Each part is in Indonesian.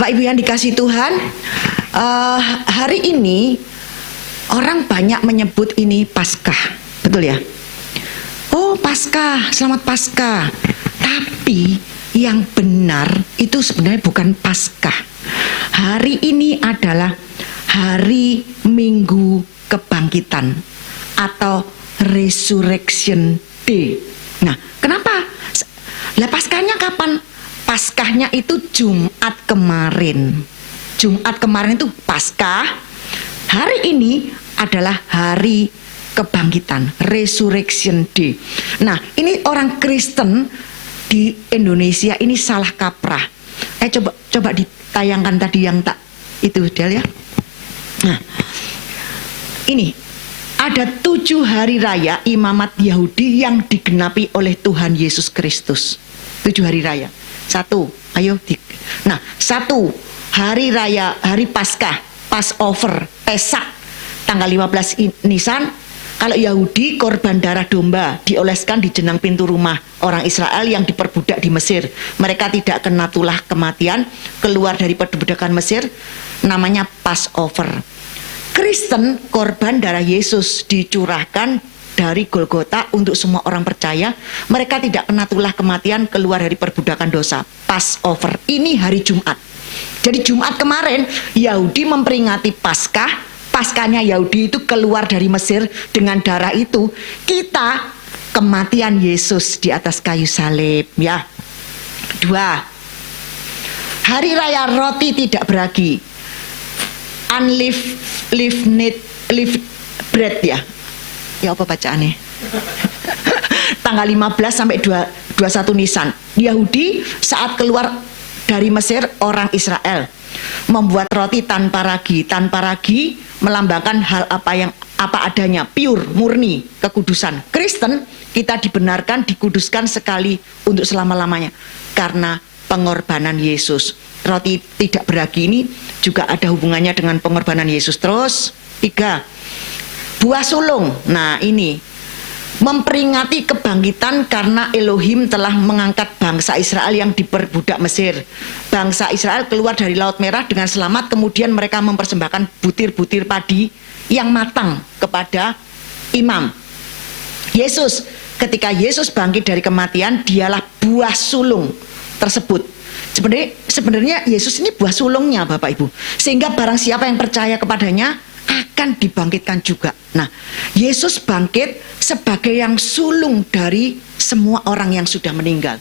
Bapak Ibu yang dikasihi Tuhan, hari ini orang banyak menyebut ini Paskah, betul ya? Oh Paskah, selamat Paskah. Tapi yang benar itu sebenarnya bukan Paskah. Hari ini adalah hari Minggu Kebangkitan atau Resurrection Day. Nah, kenapa? Lah Paskahnya kapan? Paskahnya itu Jumat kemarin. Jumat kemarin itu Paskah. Hari ini adalah hari kebangkitan, Resurrection Day. Nah, ini orang Kristen di Indonesia ini salah kaprah. Coba ditayangkan tadi yang tak itu Del ya. Nah, ini ada 7 hari raya imamat Yahudi yang digenapi oleh Tuhan Yesus Kristus. 7 hari raya. 1, ayo. Nah, 1 hari raya, hari Paskah, Passover, Pesak, tanggal 15 Nisan. Kalau Yahudi, korban darah domba dioleskan di jenang pintu rumah orang Israel yang diperbudak di Mesir. Mereka tidak kena tulah kematian, keluar dari perbudakan Mesir, namanya Passover. Kristen, korban darah Yesus dicurahkan dari Golgota untuk semua orang percaya. Mereka tidak kena tulah kematian, keluar dari perbudakan dosa. Passover, ini hari Jumat. Jadi Jumat kemarin Yahudi memperingati Paskah. Paskahnya Yahudi itu keluar dari Mesir dengan darah itu. Kita kematian Yesus di atas kayu salib ya. 2, hari raya roti tidak beragi, unleavened bread ya. Ya apa bacaannya? Tanggal 15 sampai 21 Nisan. Yahudi saat keluar dari Mesir, orang Israel membuat roti tanpa ragi. Tanpa ragi melambangkan hal apa adanya, pure, murni, kekudusan. Kristen, kita dibenarkan, dikuduskan sekali untuk selama-lamanya karena pengorbanan Yesus. Roti tidak beragi ini juga ada hubungannya dengan pengorbanan Yesus. Terus 3, buah sulung. Nah ini memperingati kebangkitan karena Elohim telah mengangkat bangsa Israel yang diperbudak Mesir. Bangsa Israel keluar dari Laut Merah dengan selamat, kemudian mereka mempersembahkan butir-butir padi yang matang kepada imam. Yesus, ketika Yesus bangkit dari kematian, dialah buah sulung tersebut. Sebenarnya Yesus ini buah sulungnya Bapak Ibu. Sehingga barang siapa yang percaya kepadanya akan dibangkitkan juga. Nah, Yesus bangkit sebagai yang sulung dari semua orang yang sudah meninggal.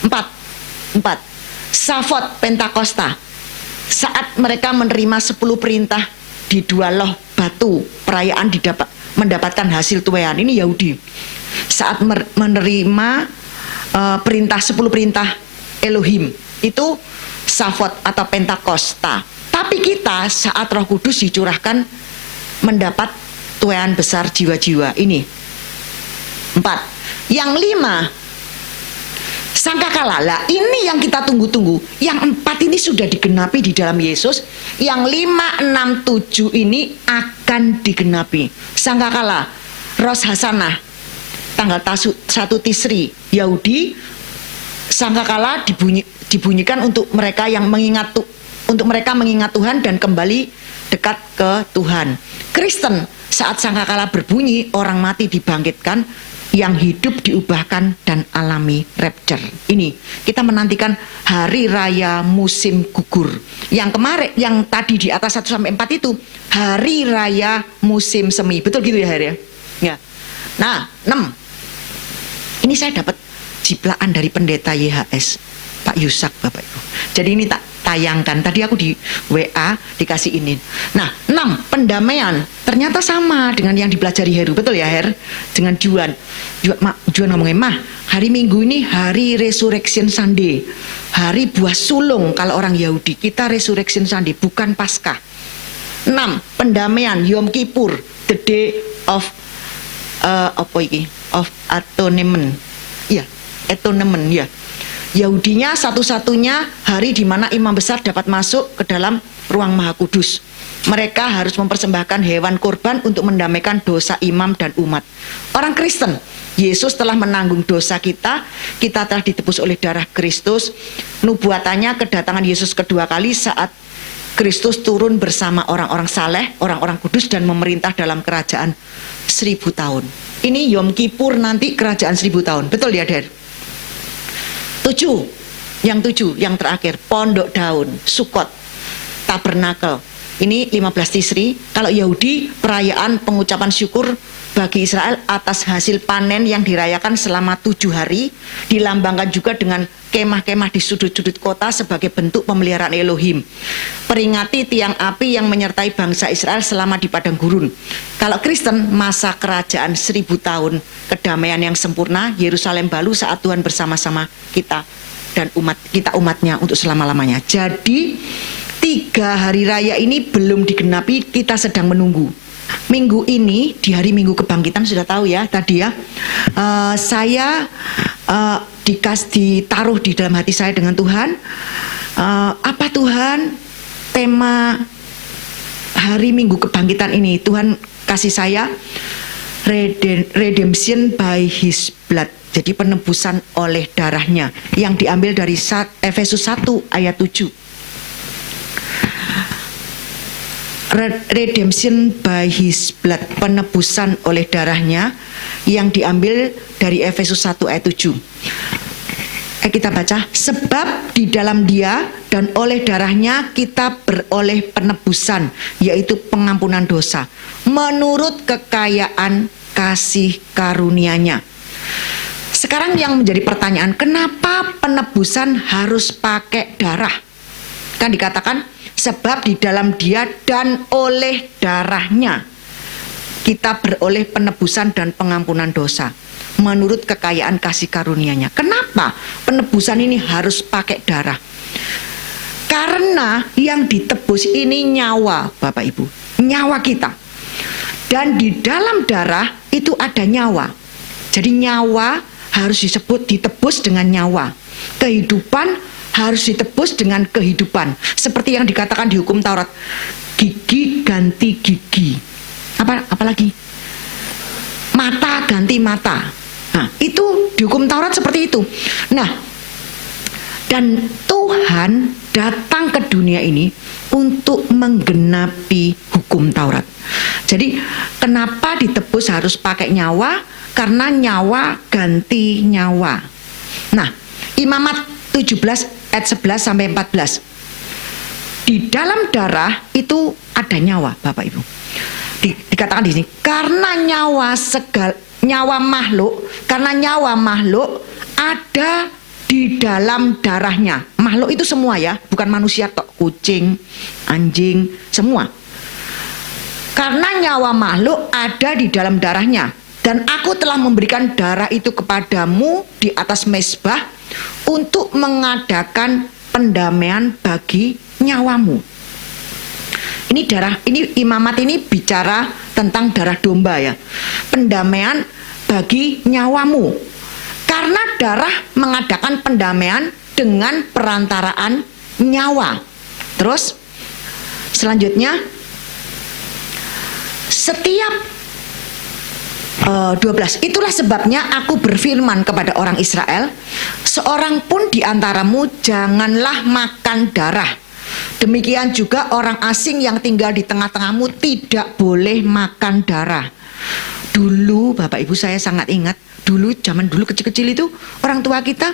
4. Savot Pentakosta. Saat mereka menerima 10 perintah di 2 loh batu, perayaan mendapatkan hasil tuaian. Ini Yahudi. Saat menerima perintah 10 perintah Elohim, itu Savot atau Pentakosta. Tapi kita saat Roh Kudus dicurahkan mendapat tuaian besar jiwa-jiwa. Ini 4. Yang 5, sangkakala. Lah ini yang kita tunggu-tunggu. Yang 4 ini sudah digenapi di dalam Yesus. Yang 5, 6, 7 ini akan digenapi. Sangkakala, Rosh Hasanah, tanggal 1 Tisri, Yahudi. Sangkakala dibunyikan untuk mereka yang mengingat Tuhan dan kembali dekat ke Tuhan. Kristen, saat sangkakala berbunyi, orang mati dibangkitkan, yang hidup diubahkan dan alami rapture. Ini kita menantikan hari raya musim gugur. Yang kemarin, yang tadi di atas 1 sampai 4 itu hari raya musim semi. Betul gitu ya, Her ya? Ya. Nah, 6. Ini saya dapat jiplakan dari pendeta YHS, Pak Yusak, Bapak Ibu. Jadi ini tak tayangkan. Tadi aku di WA dikasih ini. Nah, 6, pendamaian. Ternyata sama dengan yang dipelajari Heru. Betul ya, Her? Dengan Juan ngomongin, Mah, hari Minggu ini hari Resurrection Sunday. Hari buah sulung kalau orang Yahudi. Kita Resurrection Sunday, bukan Paskah. 6, pendamaian, Yom Kippur, the day of of atonement. Ya, atonement ya. Yahudinya satu-satunya hari di mana imam besar dapat masuk ke dalam ruang Maha Kudus. Mereka harus mempersembahkan hewan kurban untuk mendamaikan dosa imam dan umat. Orang Kristen Yesus telah menanggung dosa kita, kita telah ditebus oleh darah Kristus. Nubuatannya kedatangan Yesus kedua kali saat Kristus turun bersama orang-orang saleh, orang-orang kudus dan memerintah dalam kerajaan 1000 tahun. Ini Yom Kippur nanti kerajaan 1000 tahun. Betul ya, Der? 7, yang terakhir, Pondok Daun, Sukot, Tabernakel. Ini 15 Tisri. Kalau Yahudi, perayaan pengucapan syukur bagi Israel atas hasil panen yang dirayakan selama 7 hari, dilambangkan juga dengan kemah-kemah di sudut-sudut kota sebagai bentuk pemeliharaan Elohim. Peringati tiang api yang menyertai bangsa Israel selama di padang gurun. Kalau Kristen, masa kerajaan 1000 tahun, kedamaian yang sempurna, Yerusalem baru saat Tuhan bersama-sama kita dan umatnya untuk selama-lamanya. Jadi 3 hari raya ini belum digenapi, kita sedang menunggu. Minggu ini, di hari Minggu Kebangkitan, sudah tahu ya tadi ya, saya ditaruh di dalam hati saya dengan Tuhan. Apa Tuhan tema hari Minggu Kebangkitan ini? Tuhan kasih saya redemption by His blood. Jadi penebusan oleh darahnya, yang diambil dari Efesus 1 ayat 7. Redemption by His blood, penebusan oleh darahnya, yang diambil dari Efesus 1 ayat 7. Kita baca, sebab di dalam Dia dan oleh darahnya kita beroleh penebusan, yaitu pengampunan dosa, menurut kekayaan kasih karunia-Nya. Sekarang yang menjadi pertanyaan, kenapa penebusan harus pakai darah? Kan dikatakan, sebab di dalam Dia dan oleh darahnya kita beroleh penebusan dan pengampunan dosa, menurut kekayaan kasih karunia-Nya. Kenapa penebusan ini harus pakai darah? Karena yang ditebus ini nyawa, Bapak Ibu, nyawa kita. Dan di dalam darah itu ada nyawa. Jadi nyawa harus ditebus dengan nyawa. Kehidupan harus ditebus dengan kehidupan. Seperti yang dikatakan di hukum Taurat, gigi ganti gigi. Apalagi? Mata ganti mata. Nah, itu di hukum Taurat seperti itu. Nah, dan Tuhan datang ke dunia ini untuk menggenapi hukum Taurat. Jadi, kenapa ditebus harus pakai nyawa? Karena nyawa ganti nyawa. Nah, Imamat 17 ayat 11 sampai 14. Di dalam darah itu ada nyawa, Bapak Ibu. Dikatakan di sini, karena nyawa makhluk ada di dalam darahnya. Makhluk itu semua ya, bukan manusia tok, kucing, anjing, semua. Karena nyawa makhluk ada di dalam darahnya. Dan aku telah memberikan darah itu kepadamu di atas mezbah untuk mengadakan pendamaian bagi nyawamu. Ini darah, ini Imamat ini bicara tentang darah domba ya. Pendamaian bagi nyawamu. Karena darah mengadakan pendamaian dengan perantaraan nyawa. Terus selanjutnya, setiap 12. Itulah sebabnya aku berfirman kepada orang Israel, seorang pun di antaramu janganlah makan darah. Demikian juga orang asing yang tinggal di tengah-tengahmu tidak boleh makan darah. Dulu Bapak Ibu, saya sangat ingat, zaman dulu kecil-kecil itu orang tua kita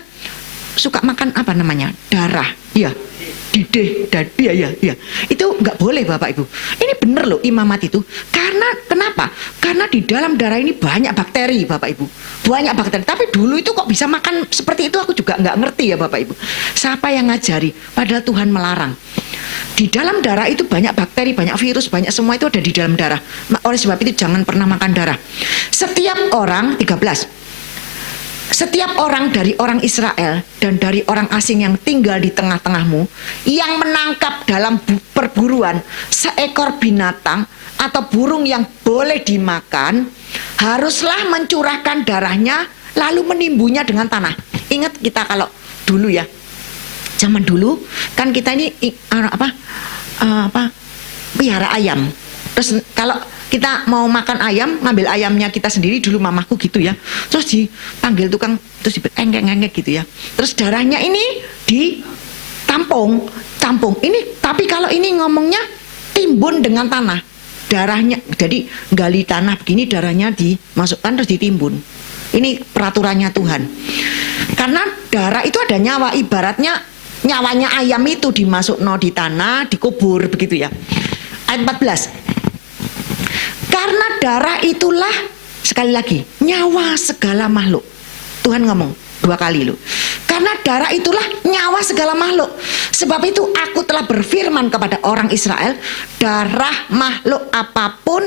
suka makan apa namanya? Darah. Ya. Dideh, ya. Itu nggak boleh Bapak Ibu. Ini benar loh Imamat itu. Karena kenapa? Karena di dalam darah ini banyak bakteri Bapak Ibu. Banyak bakteri. Tapi dulu itu kok bisa makan seperti itu, aku juga nggak ngerti ya Bapak Ibu. Siapa yang ngajari? Padahal Tuhan melarang. Di dalam darah itu banyak bakteri, banyak virus, banyak semua itu ada di dalam darah. Oleh sebab itu jangan pernah makan darah. Setiap orang, 13. Setiap orang dari orang Israel dan dari orang asing yang tinggal di tengah-tengahmu yang menangkap dalam perburuan seekor binatang atau burung yang boleh dimakan, haruslah mencurahkan darahnya lalu menimbunya dengan tanah. Ingat kita kalau dulu ya, zaman dulu kan kita ini pelihara ayam. Terus kalau kita mau makan ayam, ngambil ayamnya kita sendiri dulu, mamaku gitu ya. Terus dipanggil tukang, terus engkek-engkek gitu ya. Terus darahnya ini ditampung. Ini, tapi kalau ini ngomongnya timbun dengan tanah. Darahnya, jadi gali tanah begini, darahnya dimasukkan terus ditimbun. Ini peraturannya Tuhan. Karena darah itu ada nyawa, ibaratnya nyawanya ayam itu dimasukno di tanah, dikubur begitu ya. Ayat 14. Karena darah itulah, sekali lagi, nyawa segala makhluk. Tuhan ngomong 2 kali loh. Karena darah itulah nyawa segala makhluk. Sebab itu aku telah berfirman kepada orang Israel, darah makhluk apapun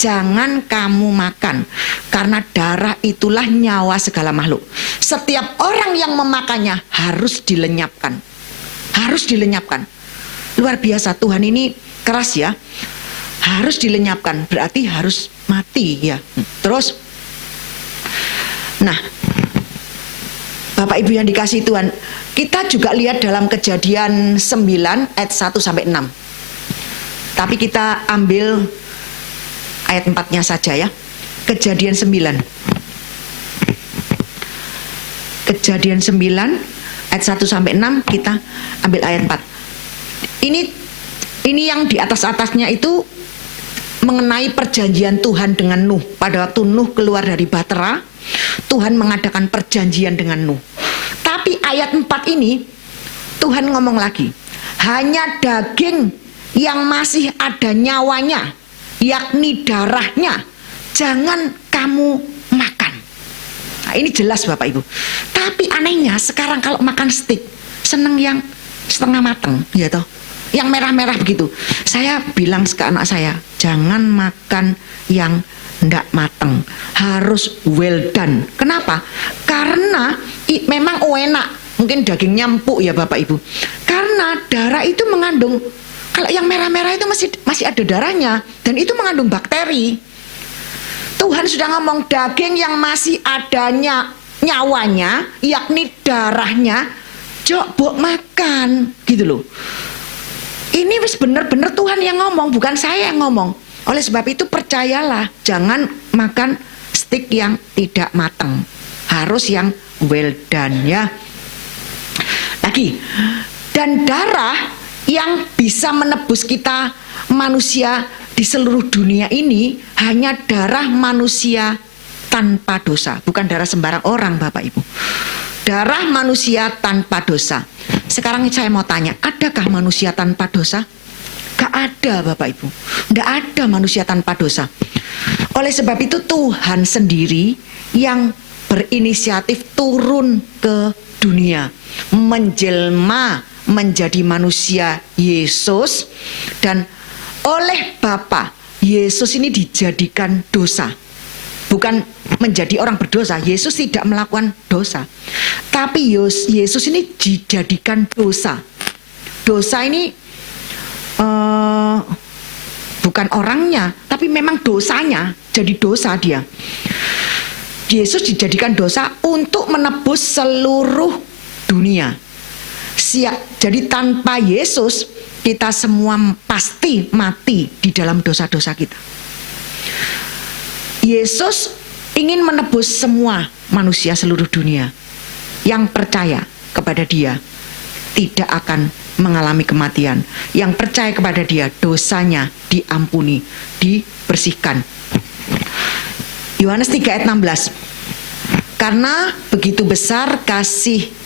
jangan kamu makan. Karena darah itulah nyawa segala makhluk. Setiap orang yang memakannya harus dilenyapkan. Harus dilenyapkan. Luar biasa, Tuhan ini keras ya. Harus dilenyapkan, berarti harus mati ya. Terus, nah, Bapak Ibu yang dikasihi Tuhan, kita juga lihat dalam Kejadian 9 ayat 1 sampai 6. Tapi kita ambil ayat 4-nya saja ya. Kejadian 9. Kejadian 9 ayat 1 sampai 6, kita ambil ayat 4. Ini yang di atas-atasnya itu mengenai perjanjian Tuhan dengan Nuh. Pada waktu Nuh keluar dari Bahtera, Tuhan mengadakan perjanjian dengan Nuh. Tapi ayat 4 ini Tuhan ngomong lagi, hanya daging yang masih ada nyawanya, yakni darahnya, jangan kamu makan. Nah, ini jelas Bapak Ibu. Tapi anehnya sekarang kalau makan steak, seneng yang setengah matang, ya toh, yang merah-merah begitu. Saya bilang ke anak saya, jangan makan yang ndak mateng, harus well done. Kenapa? Karena memang enak, mungkin dagingnya empuk ya Bapak Ibu. Karena darah itu mengandung, kalau yang merah-merah itu masih ada darahnya, dan itu mengandung bakteri. Tuhan sudah ngomong daging yang masih adanya nyawanya, yakni darahnya, jok bok makan, gitu loh. Ini wis bener-bener Tuhan yang ngomong, bukan saya yang ngomong. Oleh sebab itu percayalah, jangan makan steak yang tidak matang, harus yang well done ya. Lagi, dan darah yang bisa menebus kita manusia di seluruh dunia ini hanya darah manusia tanpa dosa, bukan darah sembarang orang Bapak Ibu. Darah manusia tanpa dosa. Sekarang saya mau tanya, adakah manusia tanpa dosa? Gak ada Bapak Ibu. Gak ada manusia tanpa dosa. Oleh sebab itu Tuhan sendiri yang berinisiatif turun ke dunia, menjelma menjadi manusia Yesus, dan oleh Bapa Yesus ini dijadikan dosa. Bukan menjadi orang berdosa, Yesus tidak melakukan dosa. Tapi Yesus ini dijadikan dosa. Dosa ini bukan orangnya, tapi memang dosanya, jadi dosa dia. Yesus dijadikan dosa untuk menebus seluruh dunia. Jadi tanpa Yesus, kita semua pasti mati di dalam dosa-dosa kita. Yesus ingin menebus semua manusia seluruh dunia. Yang percaya kepada Dia tidak akan mengalami kematian. Yang percaya kepada Dia, dosanya diampuni, dibersihkan. Yohanes 3 ayat 16. Karena begitu besar kasih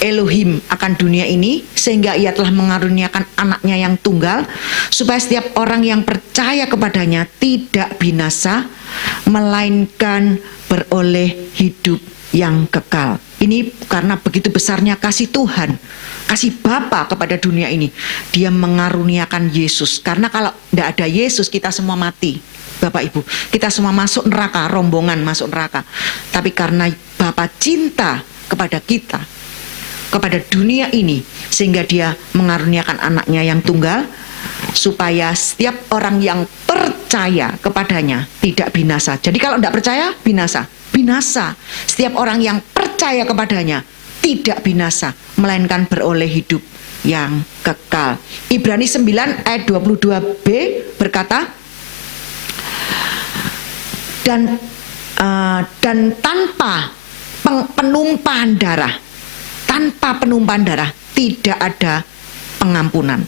Elohim akan dunia ini, sehingga Ia telah mengaruniakan anaknya yang tunggal, supaya setiap orang yang percaya kepadanya tidak binasa, melainkan beroleh hidup yang kekal. Ini karena begitu besarnya kasih Tuhan, kasih Bapa kepada dunia ini. Dia mengaruniakan Yesus. Karena kalau tidak ada Yesus, kita semua mati Bapak Ibu. Kita semua masuk neraka, rombongan masuk neraka. Tapi karena Bapa cinta kepada kita, kepada dunia ini, sehingga Dia mengaruniakan anaknya yang tunggal, supaya setiap orang yang percaya kepadanya tidak binasa. Jadi kalau tidak percaya, binasa. Setiap orang yang percaya kepadanya tidak binasa, melainkan beroleh hidup yang kekal. Ibrani 9 ayat 22b berkata, dan tanpa penumpahan darah, tidak ada pengampunan.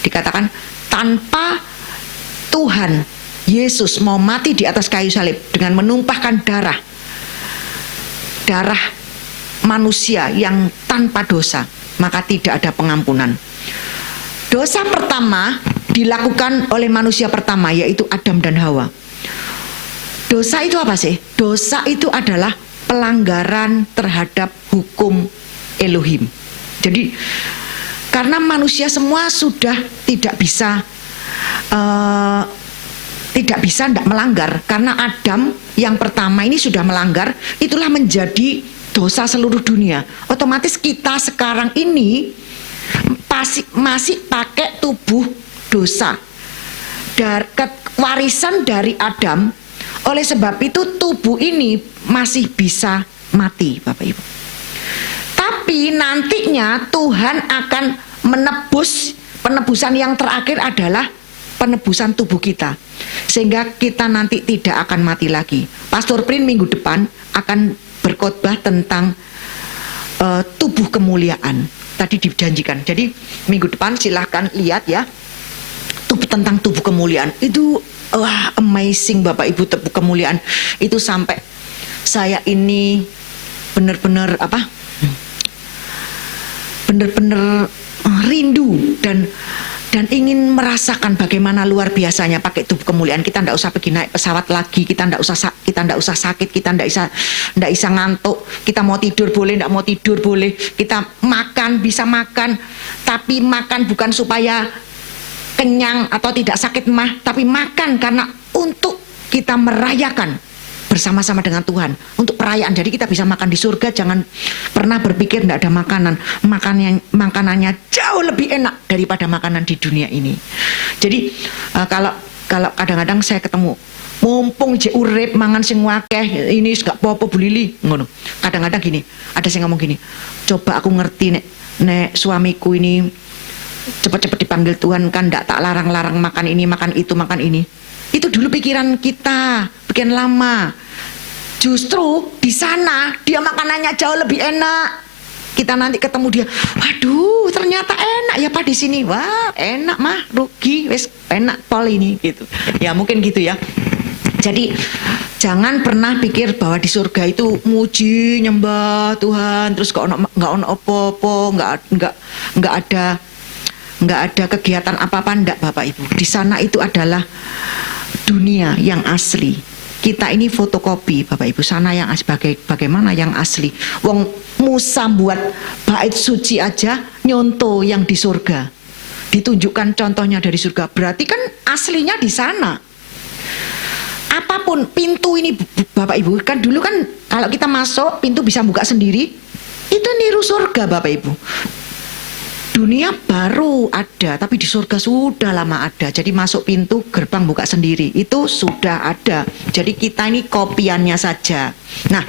Dikatakan tanpa Tuhan Yesus mau mati di atas kayu salib dengan menumpahkan darah manusia yang tanpa dosa, maka tidak ada pengampunan. Dosa pertama dilakukan oleh manusia pertama, yaitu Adam dan Hawa. Dosa itu apa sih? Dosa itu adalah pelanggaran terhadap hukum Elohim. Jadi karena manusia semua sudah tidak bisa tidak melanggar, karena Adam yang pertama ini sudah melanggar, itulah menjadi dosa seluruh dunia. Otomatis kita sekarang ini masih pakai tubuh dosa, warisan dari Adam. Oleh sebab itu tubuh ini masih bisa mati, Bapak Ibu. Tapi nantinya Tuhan akan penebusan yang terakhir adalah penebusan tubuh kita, sehingga kita nanti tidak akan mati lagi. Pastor Prin minggu depan akan berkhotbah tentang tubuh kemuliaan. Tadi dijanjikan. Jadi minggu depan silahkan lihat ya, tentang tubuh kemuliaan. Itu wah, amazing Bapak Ibu, tubuh kemuliaan itu sampai saya ini benar-benar rindu dan ingin merasakan bagaimana luar biasanya pakai tubuh kemuliaan. Kita tidak usah pergi naik pesawat lagi, kita tidak usah sakit, kita tidak bisa ngantuk. Kita mau tidur boleh, tidak mau tidur boleh. Kita makan bisa makan, tapi makan bukan supaya kenyang atau tidak sakit mah, tapi makan karena untuk kita merayakan bersama-sama dengan Tuhan, untuk perayaan. Jadi kita bisa makan di surga. Jangan pernah berpikir tidak ada makanannya jauh lebih enak daripada makanan di dunia ini. Jadi kalau kadang-kadang saya ketemu, mumpung je urip mangan sing wakeh, ini gak apa-apa Bu Lili ngono. Kadang-kadang gini, ada yang ngomong gini, coba aku ngerti nek suamiku ini cepat-cepat dipanggil Tuhan, kan ndak tak larang-larang makan ini, makan itu, makan ini. Itu dulu pikiran kita, pikiran lama. Justru di sana dia makanannya jauh lebih enak. Kita nanti ketemu dia, waduh ternyata enak ya Pak di sini. Wah enak mah, rugi, wes enak pol ini gitu. Ya mungkin gitu ya. Jadi jangan pernah pikir bahwa di surga itu muji nyembah Tuhan terus nggak ono apa-apa, nggak ada kegiatan apa-apa, ndak Bapak Ibu. Di sana itu adalah dunia yang asli. Kita ini fotokopi Bapak Ibu. Sana yang asli, bagaimana yang asli. Wong Musa buat bait suci aja nyonto yang di surga. Ditunjukkan contohnya dari surga. Berarti kan aslinya di sana. Apapun pintu ini Bapak Ibu, kan dulu kan kalau kita masuk pintu bisa buka sendiri. Itu niru surga Bapak Ibu. Dunia baru ada, tapi di surga sudah lama ada. Jadi masuk pintu, gerbang buka sendiri, itu sudah ada. Jadi kita ini kopiannya saja. Nah,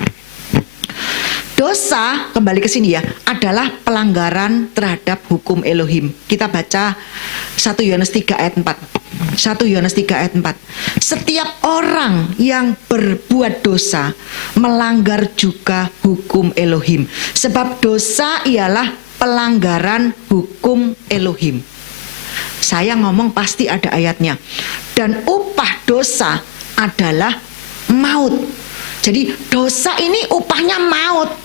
dosa, kembali ke sini ya, adalah pelanggaran terhadap hukum Elohim. Kita baca 1 Yohanes 3 ayat 4. 1 Yohanes 3 ayat 4. Setiap orang yang berbuat dosa melanggar juga hukum Elohim. Sebab dosa ialah pelanggaran hukum Elohim. Saya ngomong pasti ada ayatnya. Dan upah dosa adalah maut. Jadi dosa ini upahnya maut.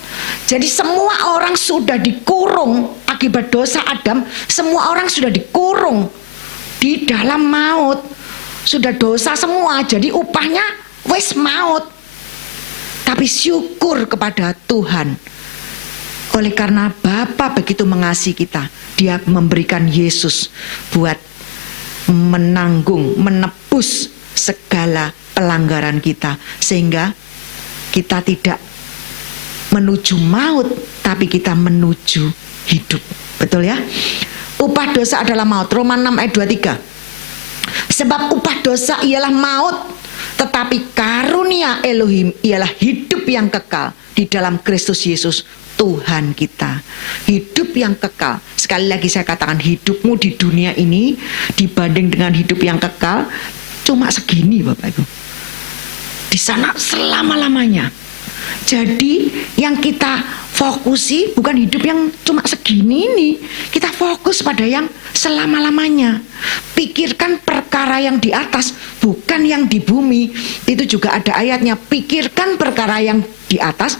Jadi semua orang sudah dikurung akibat dosa Adam. Semua orang sudah dikurung di dalam maut. Sudah dosa semua, jadi upahnya wes maut. Tapi syukur kepada Tuhan. Oleh karena Bapa begitu mengasihi kita, Dia memberikan Yesus buat menebus segala pelanggaran kita, sehingga kita tidak menuju maut, tapi kita menuju hidup. Betul ya? Upah dosa adalah maut. Roma 6 ayat 23. Sebab upah dosa ialah maut, tetapi karunia Elohim ialah hidup yang kekal di dalam Kristus Yesus Tuhan kita. Hidup yang kekal. Sekali lagi saya katakan, hidupmu di dunia ini dibanding dengan hidup yang kekal cuma segini Bapak Ibu. di sana selama-lamanya. Jadi yang kita fokusi bukan hidup yang cuma segini nih. Kita fokus pada yang selama-lamanya. Pikirkan perkara yang di atas, bukan yang di bumi. Itu juga ada ayatnya. Pikirkan perkara yang di atas,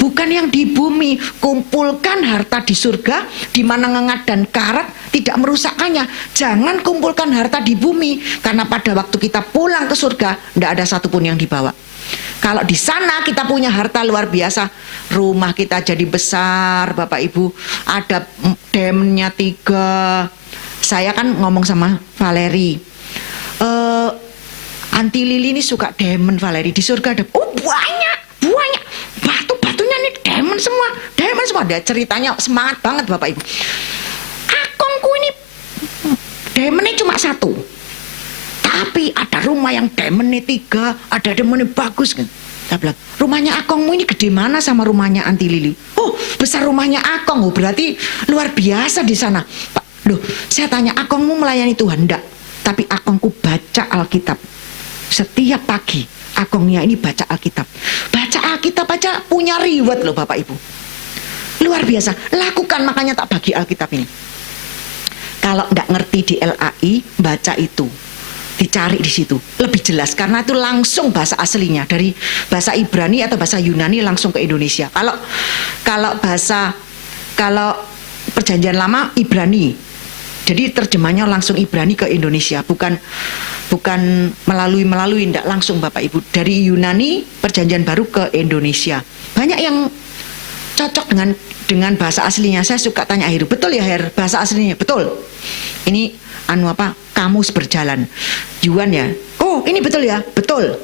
bukan yang di bumi. Kumpulkan harta di surga, di mana ngengat dan karat tidak merusakkannya. Jangan kumpulkan harta di bumi, karena pada waktu kita pulang ke surga, tidak ada satupun yang dibawa. Kalau di sana kita punya harta luar biasa, rumah kita jadi besar, Bapak Ibu, ada demnya 3. Saya kan ngomong sama Valeri, Anti Lili ini suka demen Valeri, di surga ada, banyak batu-batunya nih demen semua. Dia ceritanya semangat banget Bapak Ibu. Akongku ini demennya cuma 1. Tapi ada rumah yang demennya 3, ada demennya bagus kan. Saya bilang, rumahnya Akongmu ini gede mana sama rumahnya Anti Lili? Oh, besar rumahnya Akong. Oh, berarti luar biasa di sana. Pak, loh, saya tanya, Akongmu melayani Tuhan? Enggak. Tapi Akongku baca Alkitab. Setiap pagi, Akongnya ini baca Alkitab. Baca Alkitab aja punya reward loh Bapak Ibu. Luar biasa. Lakukan, makanya tak bagi Alkitab ini. Kalau enggak ngerti di LAI, baca itu. Dicari di situ lebih jelas, karena itu langsung bahasa aslinya dari bahasa Ibrani atau bahasa Yunani langsung ke Indonesia. Kalau perjanjian lama Ibrani, jadi terjemahnya langsung Ibrani ke Indonesia, bukan melalui ndak langsung Bapak Ibu, dari Yunani perjanjian baru ke Indonesia. Banyak yang cocok dengan bahasa aslinya. Saya suka tanya Heru, betul ya Her, bahasa aslinya betul? Ini kamus berjalan. Yuan ya, oh ini betul ya, betul.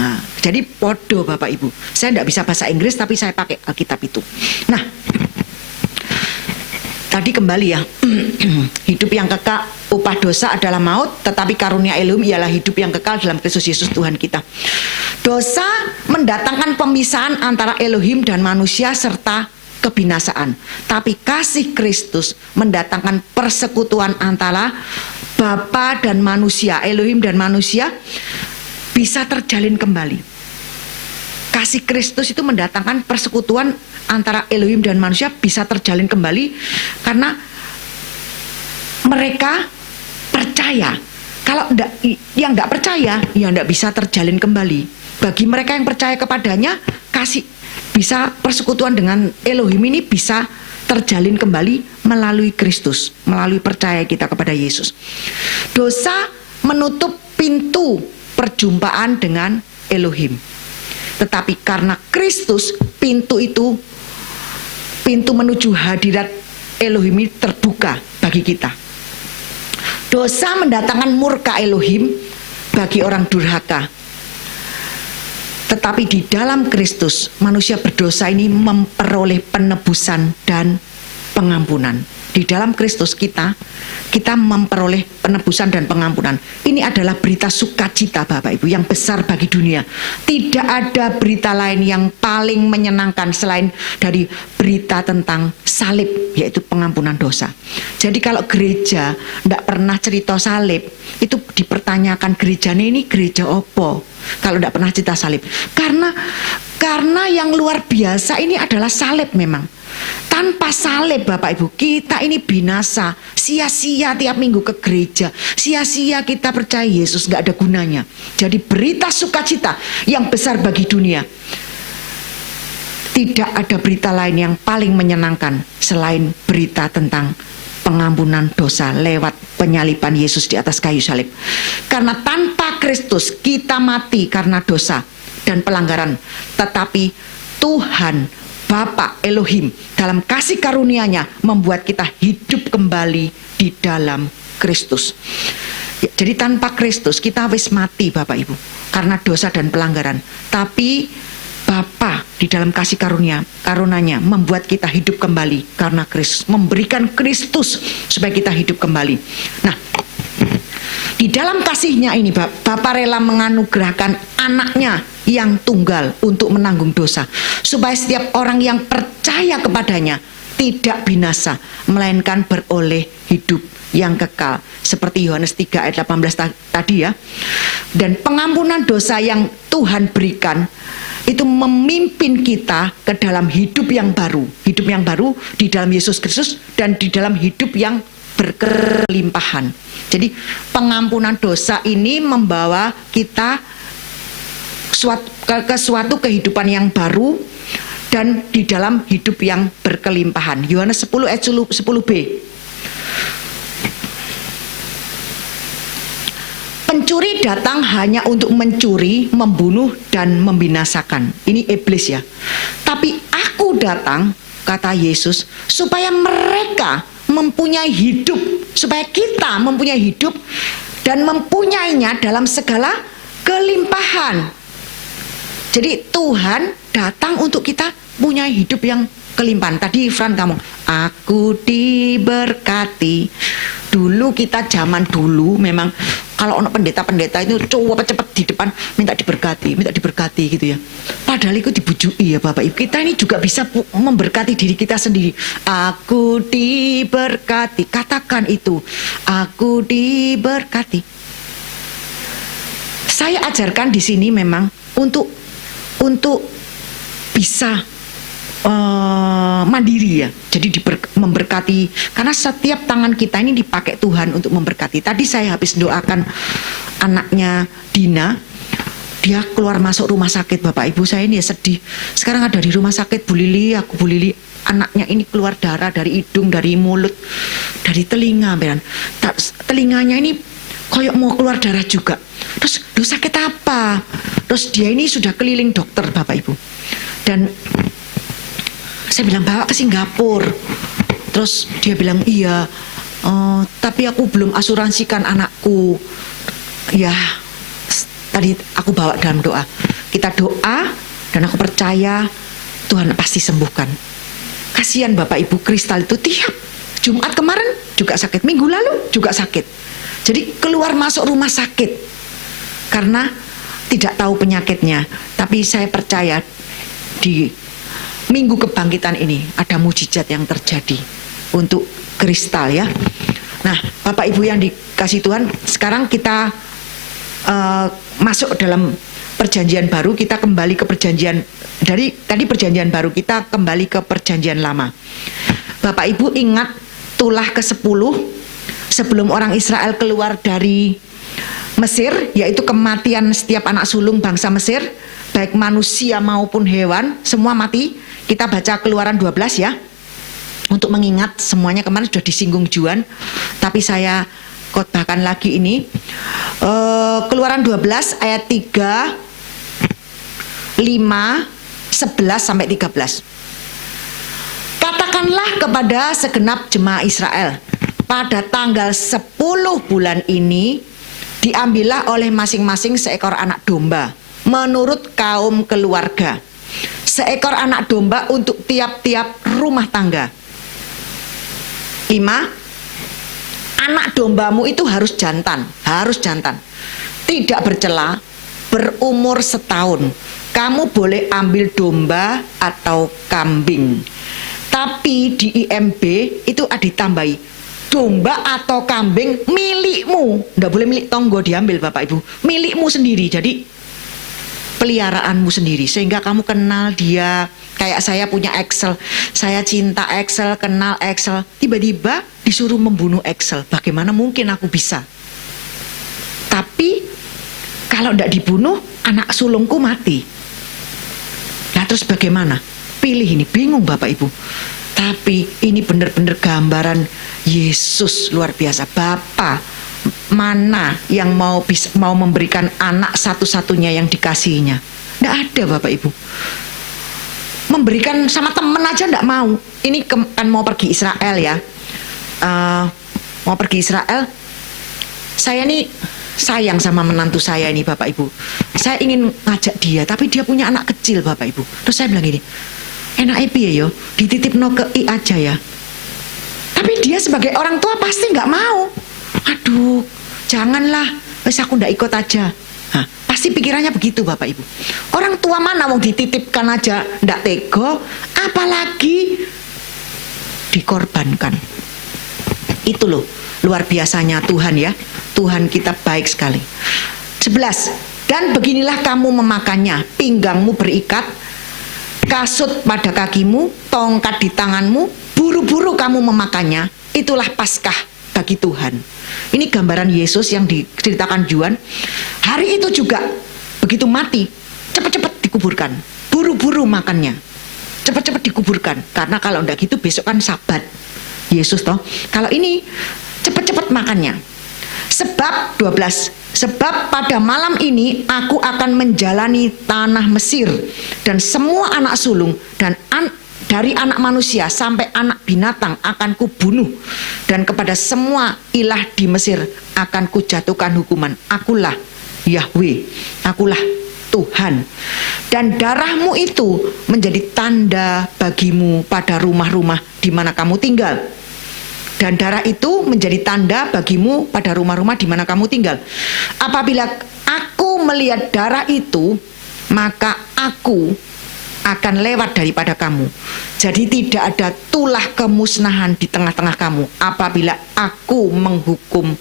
Nah, jadi podo Bapak Ibu. Saya tidak bisa bahasa Inggris tapi saya pakai Alkitab itu. Nah, tadi kembali ya, hidup yang kekal, upah dosa adalah maut, tetapi karunia Elohim ialah hidup yang kekal dalam Kristus Yesus Tuhan kita. Dosa mendatangkan pemisahan antara Elohim dan manusia serta kebinasaan. Tapi kasih Kristus mendatangkan persekutuan antara Bapa dan manusia, Elohim dan manusia bisa terjalin kembali. Kasih Kristus itu mendatangkan persekutuan antara Elohim dan manusia bisa terjalin kembali karena mereka percaya. Kalau yang enggak percaya, ya enggak bisa terjalin kembali. Bagi mereka yang percaya kepadanya, kasih bisa persekutuan dengan Elohim ini bisa terjalin kembali melalui Kristus, melalui percaya kita kepada Yesus. Dosa menutup pintu perjumpaan dengan Elohim. Tetapi karena Kristus, pintu menuju hadirat Elohim ini terbuka bagi kita. Dosa mendatangkan murka Elohim bagi orang durhaka. Tetapi di dalam Kristus, manusia berdosa ini memperoleh penebusan dan pengampunan. Di dalam Kristus kita memperoleh penebusan dan pengampunan. Ini adalah berita sukacita Bapak Ibu yang besar bagi dunia. Tidak ada berita lain yang paling menyenangkan selain dari berita tentang salib, yaitu pengampunan dosa. Jadi kalau gereja tidak pernah cerita salib, itu dipertanyakan gerejanya ini gereja opo kalau tidak pernah cerita salib. Karena yang luar biasa ini adalah salib memang. Tanpa salib Bapak Ibu, kita ini binasa. Sia-sia tiap minggu ke gereja, sia-sia kita percaya Yesus, gak ada gunanya. Jadi berita sukacita yang besar bagi dunia. Tidak ada berita lain yang paling menyenangkan selain berita tentang pengampunan dosa lewat penyaliban Yesus di atas kayu salib. Karena tanpa Kristus kita mati karena dosa dan pelanggaran. Tetapi Tuhan Bapa Elohim dalam kasih karunia-Nya membuat kita hidup kembali di dalam Kristus. Ya, jadi tanpa Kristus kita wis mati Bapak Ibu karena dosa dan pelanggaran. Tapi Bapa di dalam kasih karunia-Nya membuat kita hidup kembali karena Kristus, memberikan Kristus supaya kita hidup kembali. Nah, di dalam kasih-Nya ini Bapa rela menganugerahkan anaknya yang tunggal untuk menanggung dosa, supaya setiap orang yang percaya kepadanya tidak binasa, melainkan beroleh hidup yang kekal. Seperti Yohanes 3 ayat 18 tadi ya. Dan pengampunan dosa yang Tuhan berikan itu memimpin kita ke dalam hidup yang baru. Hidup yang baru di dalam Yesus Kristus dan di dalam hidup yang berkelimpahan. Jadi pengampunan dosa ini membawa kita ke suatu kehidupan yang baru dan di dalam hidup yang berkelimpahan. Yohanes 10 ayat 10b. Pencuri datang hanya untuk mencuri, membunuh, dan membinasakan. Ini iblis ya. Tapi aku datang, kata Yesus, supaya mereka mempunyai hidup. Supaya kita mempunyai hidup dan mempunyainya dalam segala kelimpahan. Jadi Tuhan datang untuk kita punya hidup yang kelimpahan. Tadi Fran kamu, aku diberkati. Dulu kita zaman dulu memang kalau ono pendeta-pendeta itu coba cepet di depan minta diberkati gitu ya. Padahal itu dibujui ya Bapak Ibu. Kita ini juga bisa memberkati diri kita sendiri. Aku diberkati. Katakan itu. Aku diberkati. Saya ajarkan di sini memang untuk bisa mandiri ya. Jadi memberkati, karena setiap tangan kita ini dipakai Tuhan untuk memberkati. Tadi saya habis doakan anaknya Dina, dia keluar masuk rumah sakit. Bapak Ibu, saya ini ya sedih. Sekarang ada di rumah sakit Bu Lili, anaknya ini keluar darah dari hidung, dari mulut, dari telinga, telinganya ini koyok mau keluar darah juga. Terus lu sakit apa? Terus dia ini sudah keliling dokter Bapak Ibu. Dan saya bilang bawa ke Singapura. Terus dia bilang iya, tapi aku belum asuransikan anakku. Ya, tadi aku bawa dalam doa. Kita doa dan aku percaya Tuhan pasti sembuhkan. Kasihan Bapak Ibu, Kristal itu tiap Jumat kemarin juga sakit, minggu lalu juga sakit. Jadi keluar masuk rumah sakit karena tidak tahu penyakitnya. Tapi saya percaya di minggu kebangkitan ini ada mujizat yang terjadi untuk Kristal ya. Nah Bapak Ibu yang dikasih Tuhan, sekarang kita masuk dalam perjanjian baru. Kita kembali ke perjanjian, dari tadi perjanjian baru, kita kembali ke perjanjian lama. Bapak Ibu ingat tulah ke-10 sebelum orang Israel keluar dari Mesir, yaitu kematian setiap anak sulung bangsa Mesir, baik manusia maupun hewan, semua mati. Kita baca Keluaran 12 ya, untuk mengingat semuanya. Kemarin sudah disinggung Juan, tapi saya khotbahkan lagi ini. Keluaran 12 ayat 3, 5, 11 sampai 13. Katakanlah kepada segenap jemaah Israel, pada tanggal 10 bulan ini diambillah oleh masing-masing seekor anak domba menurut kaum keluarga, seekor anak domba untuk tiap-tiap rumah tangga. 5. Anak dombamu itu harus jantan, tidak bercela, berumur setahun. Kamu boleh ambil domba atau kambing. Tapi di IMB itu ada ditambahi, domba atau kambing milikmu. Nggak boleh milik tonggo diambil Bapak Ibu, milikmu sendiri. Jadi peliharaanmu sendiri, sehingga kamu kenal dia. Kayak saya punya Excel, saya cinta Excel, kenal Excel, tiba-tiba disuruh membunuh Excel. Bagaimana mungkin aku bisa? Tapi kalau tidak dibunuh, anak sulungku mati. Nah terus bagaimana? Pilih ini, bingung Bapak Ibu. Tapi ini benar-benar gambaran Yesus luar biasa. Bapa mana yang mau memberikan anak satu-satunya yang dikasihinya? Tidak ada Bapak Ibu. Memberikan sama temen aja tidak mau. Ini kan mau pergi Israel ya. Mau pergi Israel. Saya nih sayang sama menantu saya ini Bapak Ibu. Saya ingin ngajak dia, tapi dia punya anak kecil Bapak Ibu. Terus saya bilang gini, enak piye yo, dititipno ke I aja ya. Tapi dia sebagai orang tua pasti nggak mau. Aduh, janganlah, wes aku ndak ikut aja. Nah, pasti pikirannya begitu Bapak Ibu. Orang tua mana mau dititipkan aja ndak tega, apalagi dikorbankan. Itu loh, luar biasanya Tuhan ya. Tuhan kita baik sekali. 11. Dan beginilah kamu memakannya, pinggangmu berikat, kasut pada kakimu, tongkat di tanganmu, buru-buru kamu memakannya. Itulah Paskah bagi Tuhan. Ini gambaran Yesus yang diceritakan Juan. Hari itu juga begitu mati, cepat-cepat dikuburkan, buru-buru makannya, cepat-cepat dikuburkan. Karena kalau enggak gitu besok kan Sabat Yesus toh. Kalau ini cepat-cepat makannya. Sebab 12, sebab pada malam ini aku akan menjalani tanah Mesir, dan semua anak sulung dan dari anak manusia sampai anak binatang akan kubunuh, dan kepada semua ilah di Mesir akan kujatuhkan hukuman. Akulah Yahweh, akulah Tuhan. Dan darahmu itu menjadi tanda bagimu pada rumah-rumah di mana kamu tinggal. Dan darah itu menjadi tanda bagimu pada rumah-rumah di mana kamu tinggal. Apabila aku melihat darah itu, maka aku akan lewat daripada kamu. Jadi tidak ada tulah kemusnahan di tengah-tengah kamu apabila aku menghukum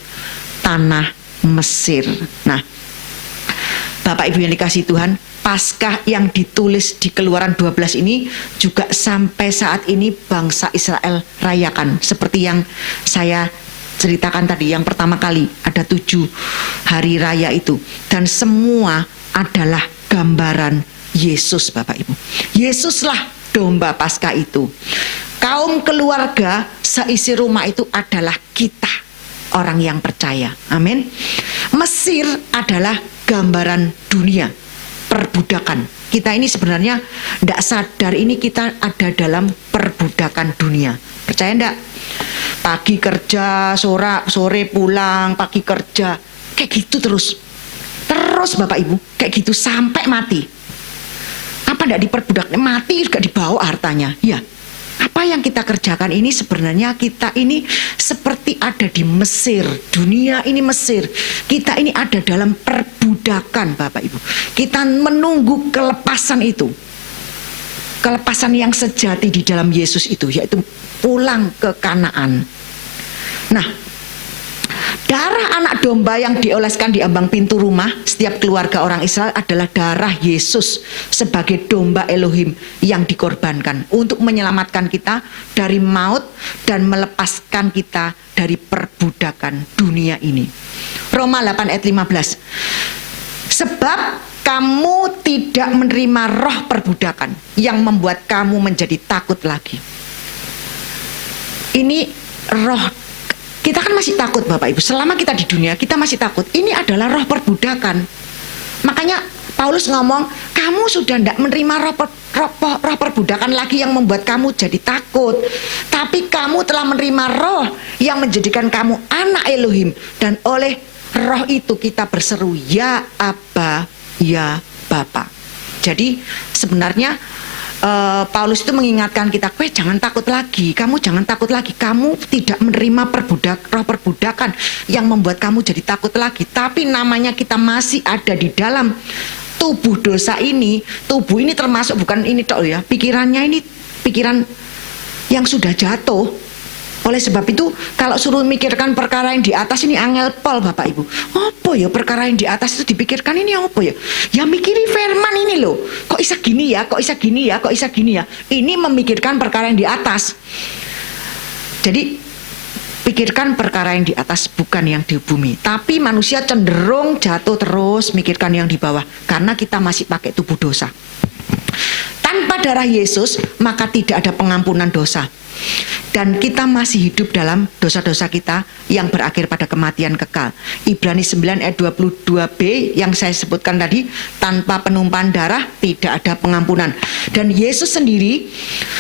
tanah Mesir. Nah, Bapak Ibu yang dikasihi Tuhan, Paskah yang ditulis di Keluaran 12 ini juga sampai saat ini bangsa Israel rayakan. Seperti yang saya ceritakan tadi, yang pertama kali ada 7 hari raya itu. Dan semua adalah gambaran Yesus, Bapak Ibu. Yesuslah domba Paskah itu. Kaum keluarga seisi rumah itu adalah kita, orang yang percaya. Amin. Mesir adalah gambaran dunia, perbudakan. Kita ini sebenarnya tidak sadar ini kita ada dalam perbudakan dunia. Percaya enggak? Pagi kerja, sore pulang, pagi kerja, kayak gitu terus Bapak Ibu, kayak gitu sampai mati. Apa enggak diperbudak? Mati juga dibawa hartanya. Ya, apa yang kita kerjakan ini sebenarnya kita ini seperti ada di Mesir. Dunia ini Mesir. Kita ini ada dalam perbudakan, Bapak Ibu. Kita menunggu kelepasan itu. Kelepasan yang sejati di dalam Yesus itu, yaitu pulang ke Kanaan. Nah, darah anak domba yang dioleskan di ambang pintu rumah setiap keluarga orang Israel adalah darah Yesus sebagai domba Elohim yang dikorbankan untuk menyelamatkan kita dari maut dan melepaskan kita dari perbudakan dunia ini. Roma 8 ayat 15. Sebab kamu tidak menerima roh perbudakan yang membuat kamu menjadi takut lagi. Ini roh, kita kan masih takut Bapak Ibu. Selama kita di dunia kita masih takut. Ini adalah roh perbudakan. Makanya Paulus ngomong, kamu sudah tidak menerima roh perbudakan lagi yang membuat kamu jadi takut. Tapi kamu telah menerima roh yang menjadikan kamu anak Elohim. Dan oleh roh itu kita berseru, ya Abba, ya Bapa. Jadi sebenarnya Paulus itu mengingatkan kita, jangan takut lagi, kamu jangan takut lagi, kamu tidak menerima roh perbudakan yang membuat kamu jadi takut lagi. Tapi namanya kita masih ada di dalam tubuh dosa ini. Tubuh ini termasuk bukan ini tok ya, pikirannya ini pikiran yang sudah jatuh. Oleh sebab itu kalau suruh mikirkan perkara yang di atas ini angel pol Bapak Ibu. Apa ya perkara yang di atas itu dipikirkan ini apa ya? Ya mikiri firman ini loh. Kok bisa gini ya? Kok bisa gini ya? Kok bisa gini ya? Ini memikirkan perkara yang di atas. Jadi pikirkan perkara yang di atas bukan yang di bumi. Tapi manusia cenderung jatuh terus mikirkan yang di bawah karena kita masih pakai tubuh dosa. Tanpa darah Yesus maka tidak ada pengampunan dosa. Dan kita masih hidup dalam dosa-dosa kita yang berakhir pada kematian kekal. Ibrani 9 ayat 22b yang saya sebutkan tadi, tanpa penumpahan darah tidak ada pengampunan. Dan Yesus sendiri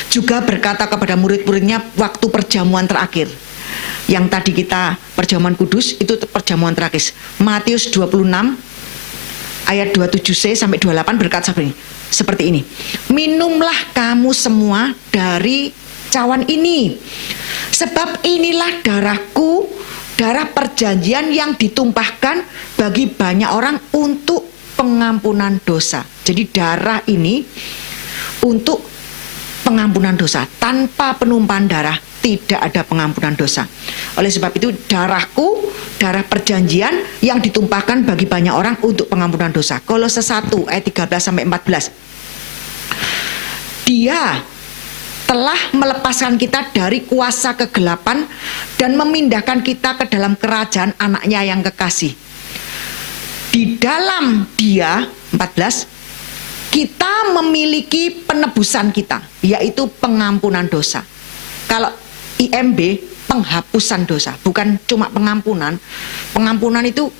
juga berkata kepada murid-muridnya waktu perjamuan terakhir. Yang tadi kita perjamuan kudus itu perjamuan terakhir. Matius 26 ayat 27c sampai 28 berkata seperti ini. Minumlah kamu semua dari cawan ini, sebab inilah darahku, darah perjanjian yang ditumpahkan bagi banyak orang untuk pengampunan dosa. Jadi darah ini untuk pengampunan dosa. Tanpa penumpahan darah tidak ada pengampunan dosa. Oleh sebab itu darahku, darah perjanjian yang ditumpahkan bagi banyak orang untuk pengampunan dosa. Kolose 1 ayat 13-14. Dia telah melepaskan kita dari kuasa kegelapan dan memindahkan kita ke dalam kerajaan anaknya yang kekasih. Di dalam Dia, 14, kita memiliki penebusan kita, yaitu pengampunan dosa. Kalau IMB, penghapusan dosa, bukan cuma pengampunan. Pengampunan itu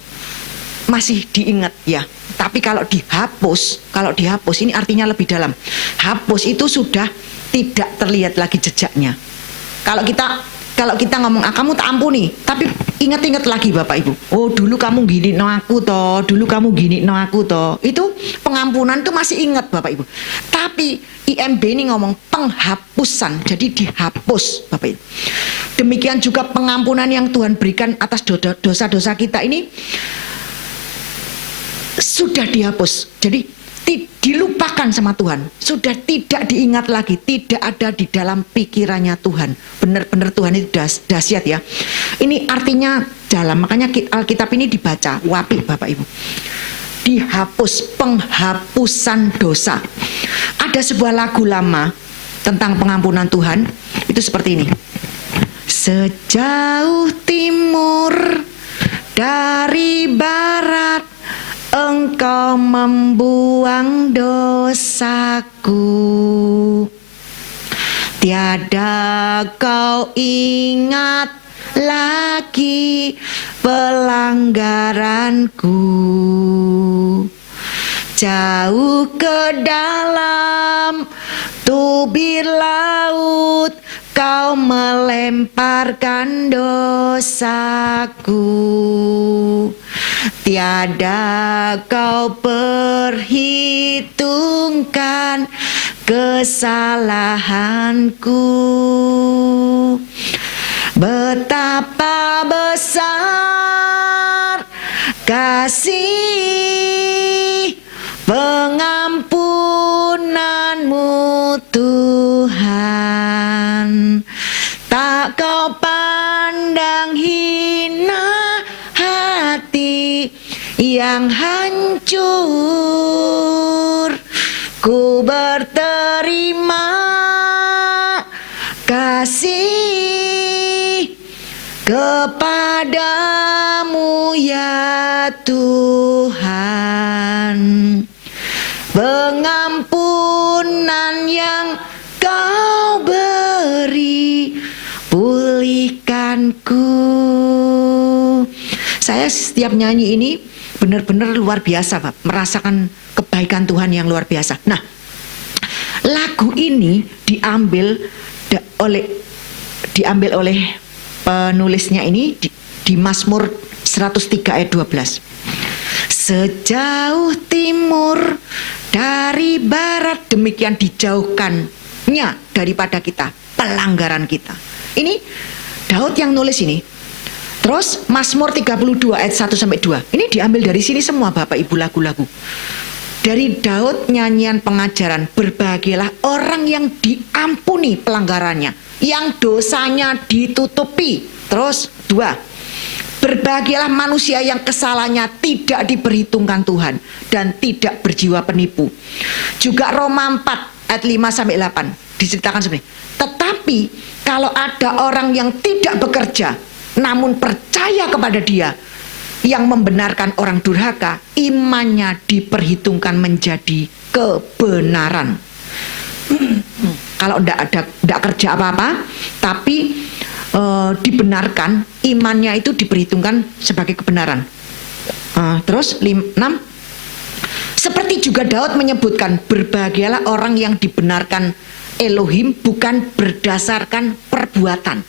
masih diingat ya. Tapi kalau dihapus ini artinya lebih dalam. Hapus itu sudah tidak terlihat lagi jejaknya. Kalau kita ngomong, kamu tak ampuni, tapi ingat-ingat lagi Bapak Ibu. Oh dulu kamu gini no aku toh, dulu kamu gini no aku toh. Itu pengampunan itu masih ingat Bapak Ibu. Tapi IMB ini ngomong penghapusan, jadi dihapus Bapak Ibu. Demikian juga pengampunan yang Tuhan berikan atas dosa-dosa kita ini sudah dihapus. Jadi dilupakan sama Tuhan, sudah tidak diingat lagi, tidak ada di dalam pikirannya Tuhan. Benar-benar Tuhan itu dahsyat ya. Ini artinya dalam, makanya Alkitab ini dibaca wapi Bapak Ibu. Dihapus, penghapusan dosa. Ada sebuah lagu lama tentang pengampunan Tuhan, itu seperti ini. Sejauh timur dari barat, Engkau membuang dosaku, tiada kau ingat lagi pelanggaranku. Jauh ke dalam tubir laut, kau melemparkan dosaku. Tiada kau perhitungkan kesalahanku. Betapa besar kasih pengampunanmu Tuhan. Tak kau pandang hina hati yang hancur. Ku berterima kasih kepadamu ya Tuhan. Pengampunan yang kau beri, pulihkanku. Saya setiap nyanyi ini benar-benar luar biasa Pak, merasakan kebaikan Tuhan yang luar biasa. Nah, lagu ini diambil oleh penulisnya ini di Mazmur 103 ayat 12. Sejauh timur dari barat, demikian dijauhkannya daripada kita pelanggaran kita. Ini Daud yang nulis ini. Terus Mazmur 32 ayat 1-2. Ini diambil dari sini semua Bapak Ibu lagu-lagu. Dari Daud nyanyian pengajaran, berbahagialah orang yang diampuni pelanggarannya, yang dosanya ditutupi. Terus 2, berbahagialah manusia yang kesalahannya tidak diperhitungkan Tuhan dan tidak berjiwa penipu. Juga Roma 4 ayat 5-8 diceritakan seperti ini. Tetapi kalau ada orang yang tidak bekerja namun percaya kepada Dia yang membenarkan orang durhaka, imannya diperhitungkan menjadi kebenaran. Kalau tidak kerja apa-apa, tapi dibenarkan, imannya itu diperhitungkan sebagai kebenaran. Terus 6, seperti juga Daud menyebutkan, berbahagialah orang yang dibenarkan Elohim bukan berdasarkan perbuatan.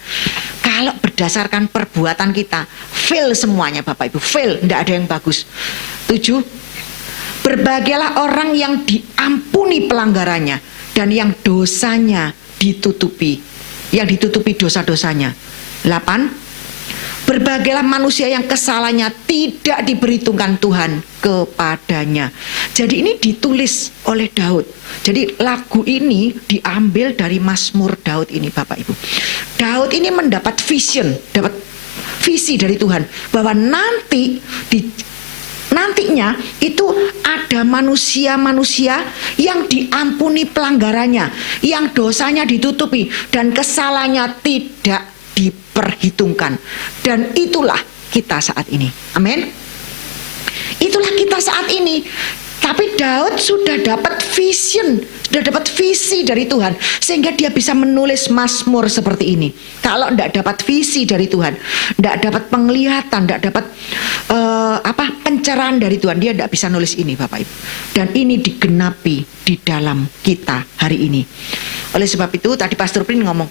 Kalau berdasarkan perbuatan kita, fail semuanya Bapak Ibu, fail, tidak ada yang bagus. 7, berbahagialah orang yang diampuni pelanggarannya dan yang dosanya ditutupi, yang ditutupi dosa-dosanya. 8, Berbagailah manusia yang kesalahannya tidak diperhitungkan Tuhan kepadanya. Jadi ini ditulis oleh Daud. Jadi lagu ini diambil dari Mazmur Daud ini, Bapak Ibu. Daud ini mendapat vision, dapat visi dari Tuhan bahwa nantinya itu ada manusia-manusia yang diampuni pelanggarannya, yang dosanya ditutupi dan kesalahannya tidak diperhitungkan. Dan itulah kita saat ini. Amin. Itulah kita saat ini. Tapi Daud sudah dapat vision, sudah dapat visi dari Tuhan, sehingga dia bisa menulis Mazmur seperti ini. Kalau tidak dapat visi dari Tuhan, tidak dapat penglihatan, tidak dapat pencerahan dari Tuhan, dia tidak bisa nulis ini, Bapak Ibu. Dan ini digenapi di dalam kita hari ini. Oleh sebab itu tadi Pastor Prin ngomong,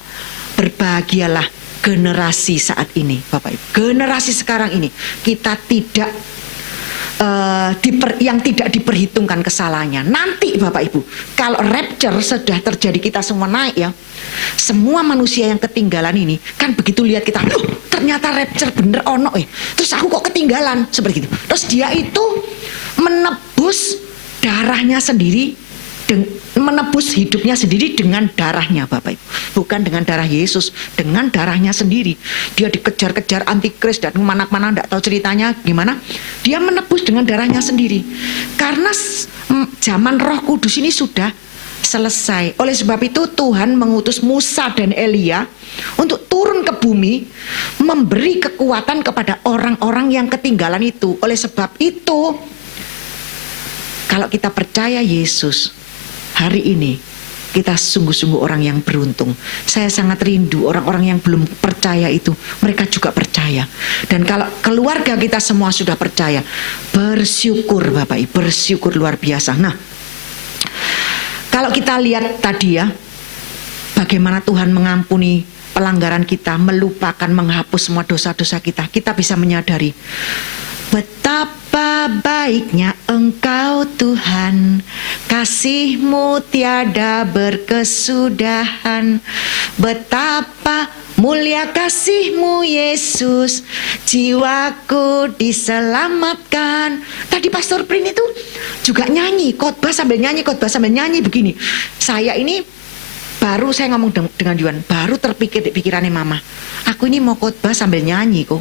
berbahagialah generasi saat ini, Bapak Ibu. Generasi sekarang ini kita tidak yang tidak diperhitungkan kesalahannya. Nanti Bapak Ibu, kalau rapture sudah terjadi, kita semua naik ya, semua manusia yang ketinggalan ini kan begitu lihat kita, loh ternyata rapture bener ono terus aku kok ketinggalan seperti itu. Terus dia itu menebus darahnya sendiri, menebus hidupnya sendiri dengan darahnya, Bapak Ibu. Bukan dengan darah Yesus, dengan darahnya sendiri. Dia dikejar-kejar antikris dan kemana-mana, tidak tahu ceritanya gimana. Dia menebus dengan darahnya sendiri. Karena zaman Roh Kudus ini sudah selesai. Oleh sebab itu Tuhan mengutus Musa dan Elia untuk turun ke bumi, memberi kekuatan kepada orang-orang yang ketinggalan itu. Oleh sebab itu, kalau kita percaya Yesus, hari ini kita sungguh-sungguh orang yang beruntung. Saya sangat rindu orang-orang yang belum percaya itu, mereka juga percaya. Dan kalau keluarga kita semua sudah percaya, bersyukur Bapak Ibu, bersyukur luar biasa. Nah, kalau kita lihat tadi ya, bagaimana Tuhan mengampuni pelanggaran kita, melupakan, menghapus semua dosa-dosa kita, kita bisa menyadari betapa baiknya Engkau Tuhan, kasih-Mu tiada berkesudahan. Betapa mulia kasih-Mu Yesus, jiwaku diselamatkan. Tadi Pastor Prin itu juga nyanyi, khotbah sambil nyanyi begini. Saya ini baru saya ngomong dengan Yuan, baru terpikir di pikirannya Mama, aku ini mau khotbah sambil nyanyi kok.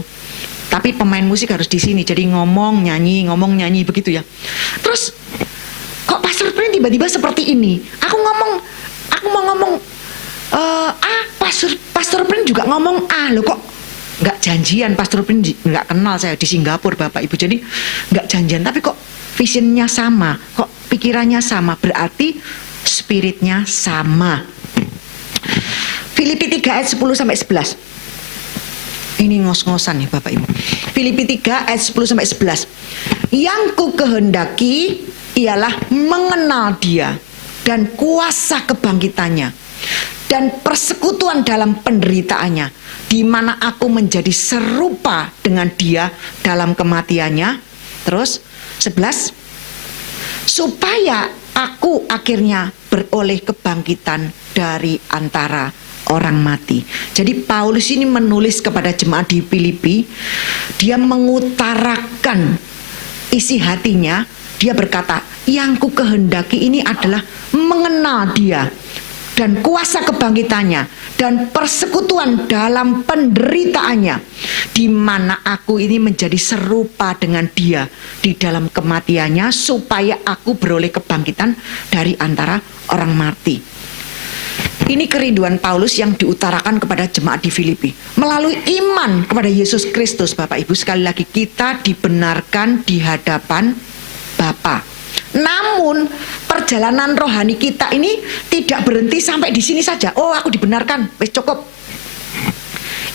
Tapi pemain musik harus di sini, jadi ngomong nyanyi begitu ya. Terus kok Pastor Prin tiba-tiba seperti ini? Aku mau ngomong Pastor Prin juga ngomong loh kok nggak janjian. Pastor Prin nggak kenal saya di Singapura Bapak Ibu, jadi nggak janjian. Tapi kok visionnya sama, kok pikirannya sama, berarti spiritnya sama. Filipi 3 ayat 10 sampai 11. Ini ngos-ngosan nih Bapak Ibu. Filipi 3 ayat 10 sampai 11. Yang ku kehendaki ialah mengenal Dia dan kuasa kebangkitannya dan persekutuan dalam penderitaannya, di mana aku menjadi serupa dengan Dia dalam kematiannya. Terus 11, supaya aku akhirnya beroleh kebangkitan dari antara orang mati. Jadi Paulus ini menulis kepada jemaat di Filipi, dia mengutarakan isi hatinya. Dia berkata, yang ku kehendaki ini adalah mengenal Dia dan kuasa kebangkitannya dan persekutuan dalam penderitaannya, di mana aku ini menjadi serupa dengan Dia di dalam kematiannya, supaya aku beroleh kebangkitan dari antara orang mati. Ini kerinduan Paulus yang diutarakan kepada jemaat di Filipi. Melalui iman kepada Yesus Kristus, Bapak Ibu, sekali lagi kita dibenarkan di hadapan Bapa. Namun perjalanan rohani kita ini tidak berhenti sampai di sini saja. Oh, aku dibenarkan, wes cukup.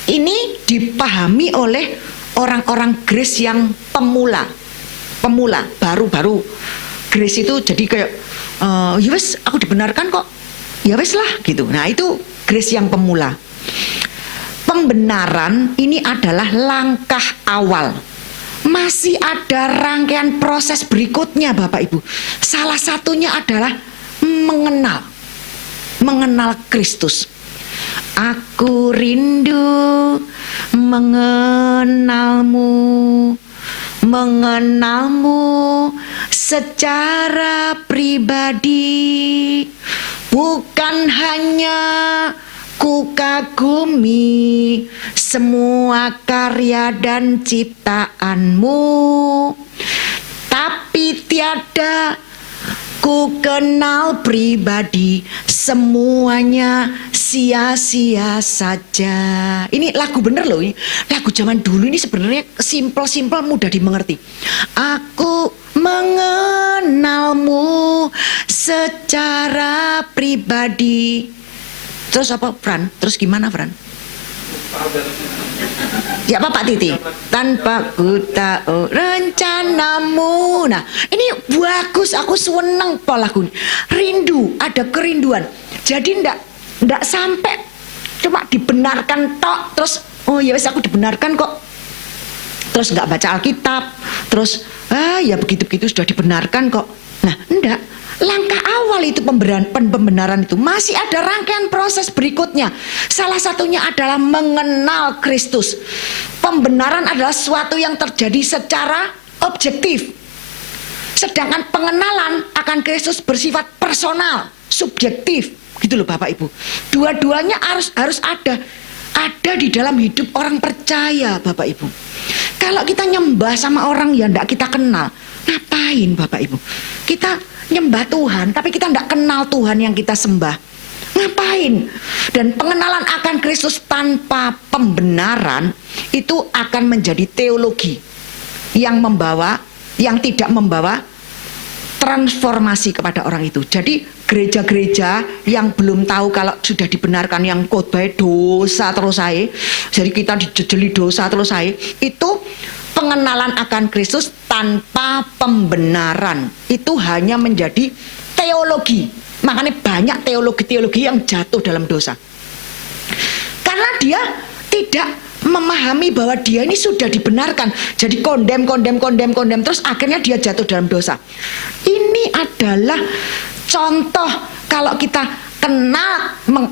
Ini dipahami oleh orang-orang Grace yang pemula, baru-baru. Grace itu jadi kayak, ya wes aku dibenarkan kok. Ya wes lah gitu. Nah itu grace yang pemula. Pembenaran ini adalah langkah awal. Masih ada rangkaian proses berikutnya Bapak Ibu. Salah satunya adalah mengenal Kristus. Aku rindu mengenalmu secara pribadi, bukan hanya ku kagumi semua karya dan ciptaanmu, tapi tiada ku kenal pribadi, semuanya sia-sia saja. Ini lagu bener loh, ini lagu zaman dulu ini sebenarnya simpel-simpel mudah dimengerti. Aku mengenalmu secara pribadi. Terus apa, Fran? Terus gimana, Fran? Ya apa Pak Titi? Tanpa ku tahu rencanamu. Nah ini bagus, aku seneng po lagu ini. Rindu, ada kerinduan. Jadi ndak sampai cuma dibenarkan tok. Terus oh ya wes aku dibenarkan kok. Terus nggak baca Alkitab. Terus ya begitu-begitu sudah dibenarkan kok. Nah ndak. Langkah awal itu pembenaran itu masih ada rangkaian proses berikutnya. Salah satunya adalah mengenal Kristus. Pembenaran adalah sesuatu yang terjadi secara objektif. Sedangkan pengenalan akan Kristus bersifat personal, subjektif. Gitu loh Bapak Ibu. Dua-duanya harus ada di dalam hidup orang percaya Bapak Ibu. Kalau kita nyembah sama orang yang tidak kita kenal, ngapain Bapak Ibu? Kita nyembah Tuhan, tapi kita tidak kenal Tuhan yang kita sembah. Ngapain? Dan pengenalan akan Kristus tanpa pembenaran itu akan menjadi teologi yang tidak membawa transformasi kepada orang itu. Jadi gereja-gereja yang belum tahu kalau sudah dibenarkan yang khotbah dosa terus saya, jadi kita dijejeli dosa terus saya, itu pengenalan akan Kristus tanpa pembenaran itu hanya menjadi teologi. Makanya banyak teologi-teologi yang jatuh dalam dosa. Karena dia tidak memahami bahwa dia ini sudah dibenarkan. Jadi kondem terus akhirnya dia jatuh dalam dosa. Ini adalah contoh kalau kita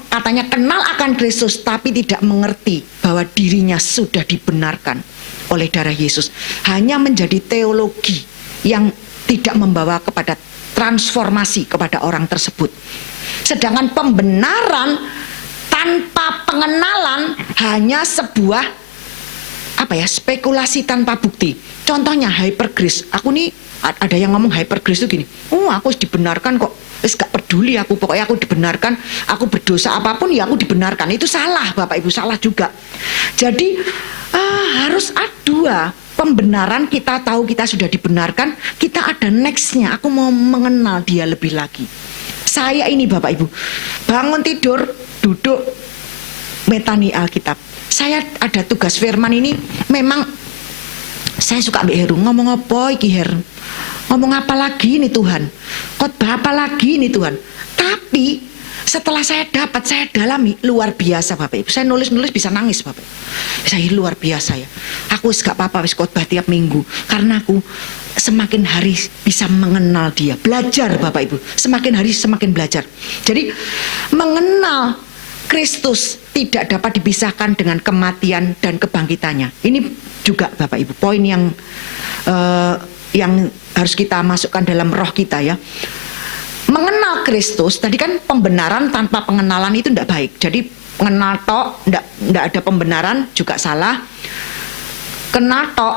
katanya kenal akan Kristus tapi tidak mengerti bahwa dirinya sudah dibenarkan oleh darah Yesus, hanya menjadi teologi yang tidak membawa kepada transformasi kepada orang tersebut. Sedangkan pembenaran tanpa pengenalan hanya sebuah spekulasi tanpa bukti. Contohnya hypergrace. Aku nih ada yang ngomong hypergrace itu gini, aku dibenarkan kok, gak peduli aku, pokoknya aku dibenarkan, aku berdosa apapun ya aku dibenarkan. Itu salah Bapak Ibu, salah juga. Jadi harus ada pembenaran, kita tahu kita sudah dibenarkan, kita ada nextnya, aku mau mengenal dia lebih lagi. Saya ini Bapak Ibu, bangun tidur, duduk, metani Alkitab. Saya ada tugas firman ini, memang saya suka ambil Heru, ngomong apa iki Her? Ngomong apa lagi nih Tuhan? Khotbah apa lagi nih Tuhan? Tapi setelah saya dalami, luar biasa Bapak Ibu. Saya nulis bisa nangis Bapak Ibu. Saya luar biasa ya. Aku gak apa-apa wis khotbah tiap minggu, karena aku semakin hari bisa mengenal dia. Belajar Bapak Ibu, semakin hari semakin belajar. Jadi mengenal Kristus tidak dapat dipisahkan dengan kematian dan kebangkitannya. Ini juga Bapak Ibu poin yang harus kita masukkan dalam roh kita ya. Mengenal Kristus, tadi kan pembenaran tanpa pengenalan itu tidak baik. Jadi mengenal tok, tidak ada pembenaran juga salah. Kenal tok,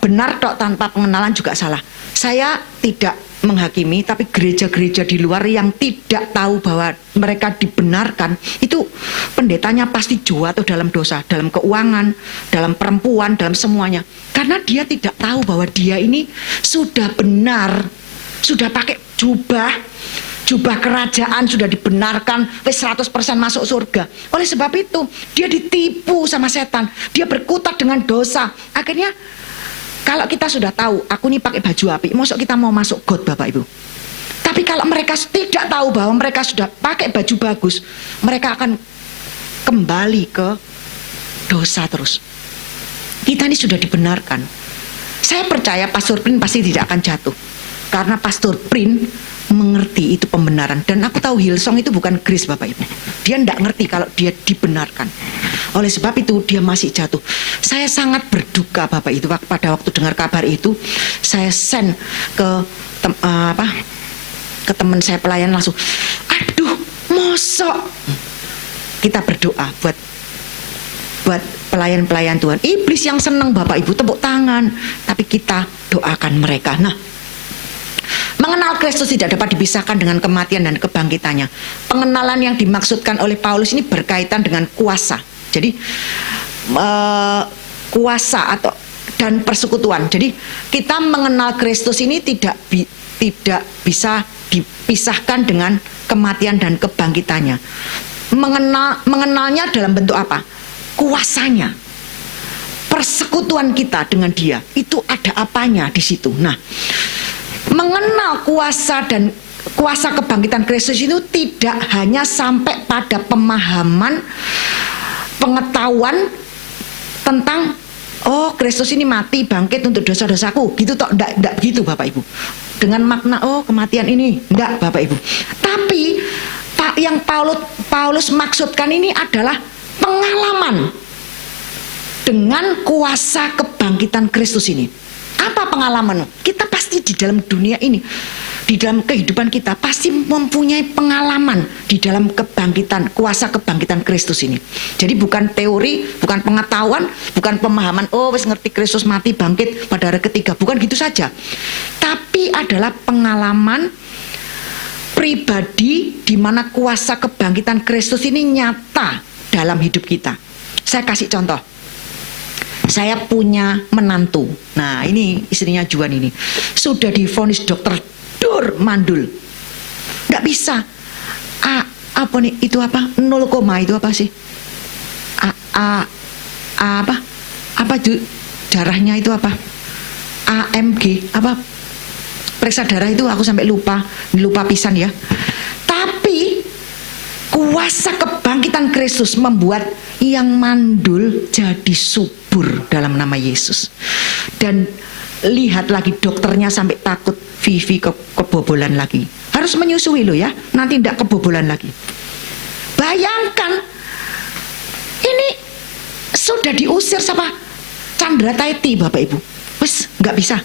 benar tok tanpa pengenalan juga salah. Saya tidak menghakimi, tapi gereja-gereja di luar yang tidak tahu bahwa mereka dibenarkan, itu pendetanya pasti jatuh dalam dosa, dalam keuangan, dalam perempuan, dalam semuanya. Karena dia tidak tahu bahwa dia ini sudah benar, sudah pakai jubah kerajaan, sudah dibenarkan, 100% masuk surga. Oleh sebab itu, dia ditipu sama setan, dia berkutat dengan dosa. Akhirnya kalau kita sudah tahu, aku ini pakai baju api, masuk kita mau masuk God Bapak Ibu. Tapi kalau mereka tidak tahu bahwa mereka sudah pakai baju bagus, mereka akan kembali ke dosa terus. Kita ini sudah dibenarkan. Saya percaya Pastor Prin pasti tidak akan jatuh, karena Pastor Prin mengerti itu pembenaran. Dan aku tahu Hillsong itu bukan grace Bapak Ibu. Dia tidak ngerti kalau dia dibenarkan. Oleh sebab itu dia masih jatuh. Saya sangat berduka Bapak itu pada waktu dengar kabar itu. Saya send ke ke teman saya pelayan langsung. Aduh, mosok. Kita berdoa buat pelayan-pelayan Tuhan. Iblis yang senang Bapak Ibu, tepuk tangan. Tapi kita doakan mereka. Nah, mengenal Kristus tidak dapat dipisahkan dengan kematian dan kebangkitannya. Pengenalan yang dimaksudkan oleh Paulus ini berkaitan dengan kuasa. Jadi kuasa dan persekutuan. Jadi kita mengenal Kristus ini tidak bisa dipisahkan dengan kematian dan kebangkitannya. Mengenalnya dalam bentuk apa? Kuasanya. Persekutuan kita dengan Dia itu ada apanya di situ. Nah, mengenal kuasa dan kuasa kebangkitan Kristus itu tidak hanya sampai pada pemahaman, pengetahuan tentang Kristus ini mati bangkit untuk dosa-dosaku gitu toh, enggak gitu Bapak Ibu. Dengan makna kematian ini enggak Bapak Ibu. Tapi yang Paulus maksudkan ini adalah pengalaman dengan kuasa kebangkitan Kristus ini. Apa pengalaman? Kita pasti di dalam dunia ini, di dalam kehidupan kita pasti mempunyai pengalaman di dalam kuasa kebangkitan Kristus ini. Jadi bukan teori, bukan pengetahuan, bukan pemahaman, wis ngerti Kristus mati bangkit pada hari ketiga, bukan gitu saja. Tapi adalah pengalaman pribadi di mana kuasa kebangkitan Kristus ini nyata dalam hidup kita. Saya kasih contoh. Saya punya menantu. Nah, ini istrinya Juan ini. Sudah divonis dokter mandul. Nggak bisa. Apa nih? Itu apa? 0, itu apa sih? Apa itu? Darahnya itu apa? AMG apa? Periksa darah itu aku sampai lupa pisan ya. Tapi kuasa kebangkitan Kristus membuat yang mandul jadi subur dalam nama Yesus. Dan lihat lagi dokternya sampai takut Vivi kebobolan lagi. Harus menyusui loh ya, nanti tidak kebobolan lagi. Bayangkan, ini sudah diusir sama Chandra Taiti Bapak Ibu. Wes nggak bisa.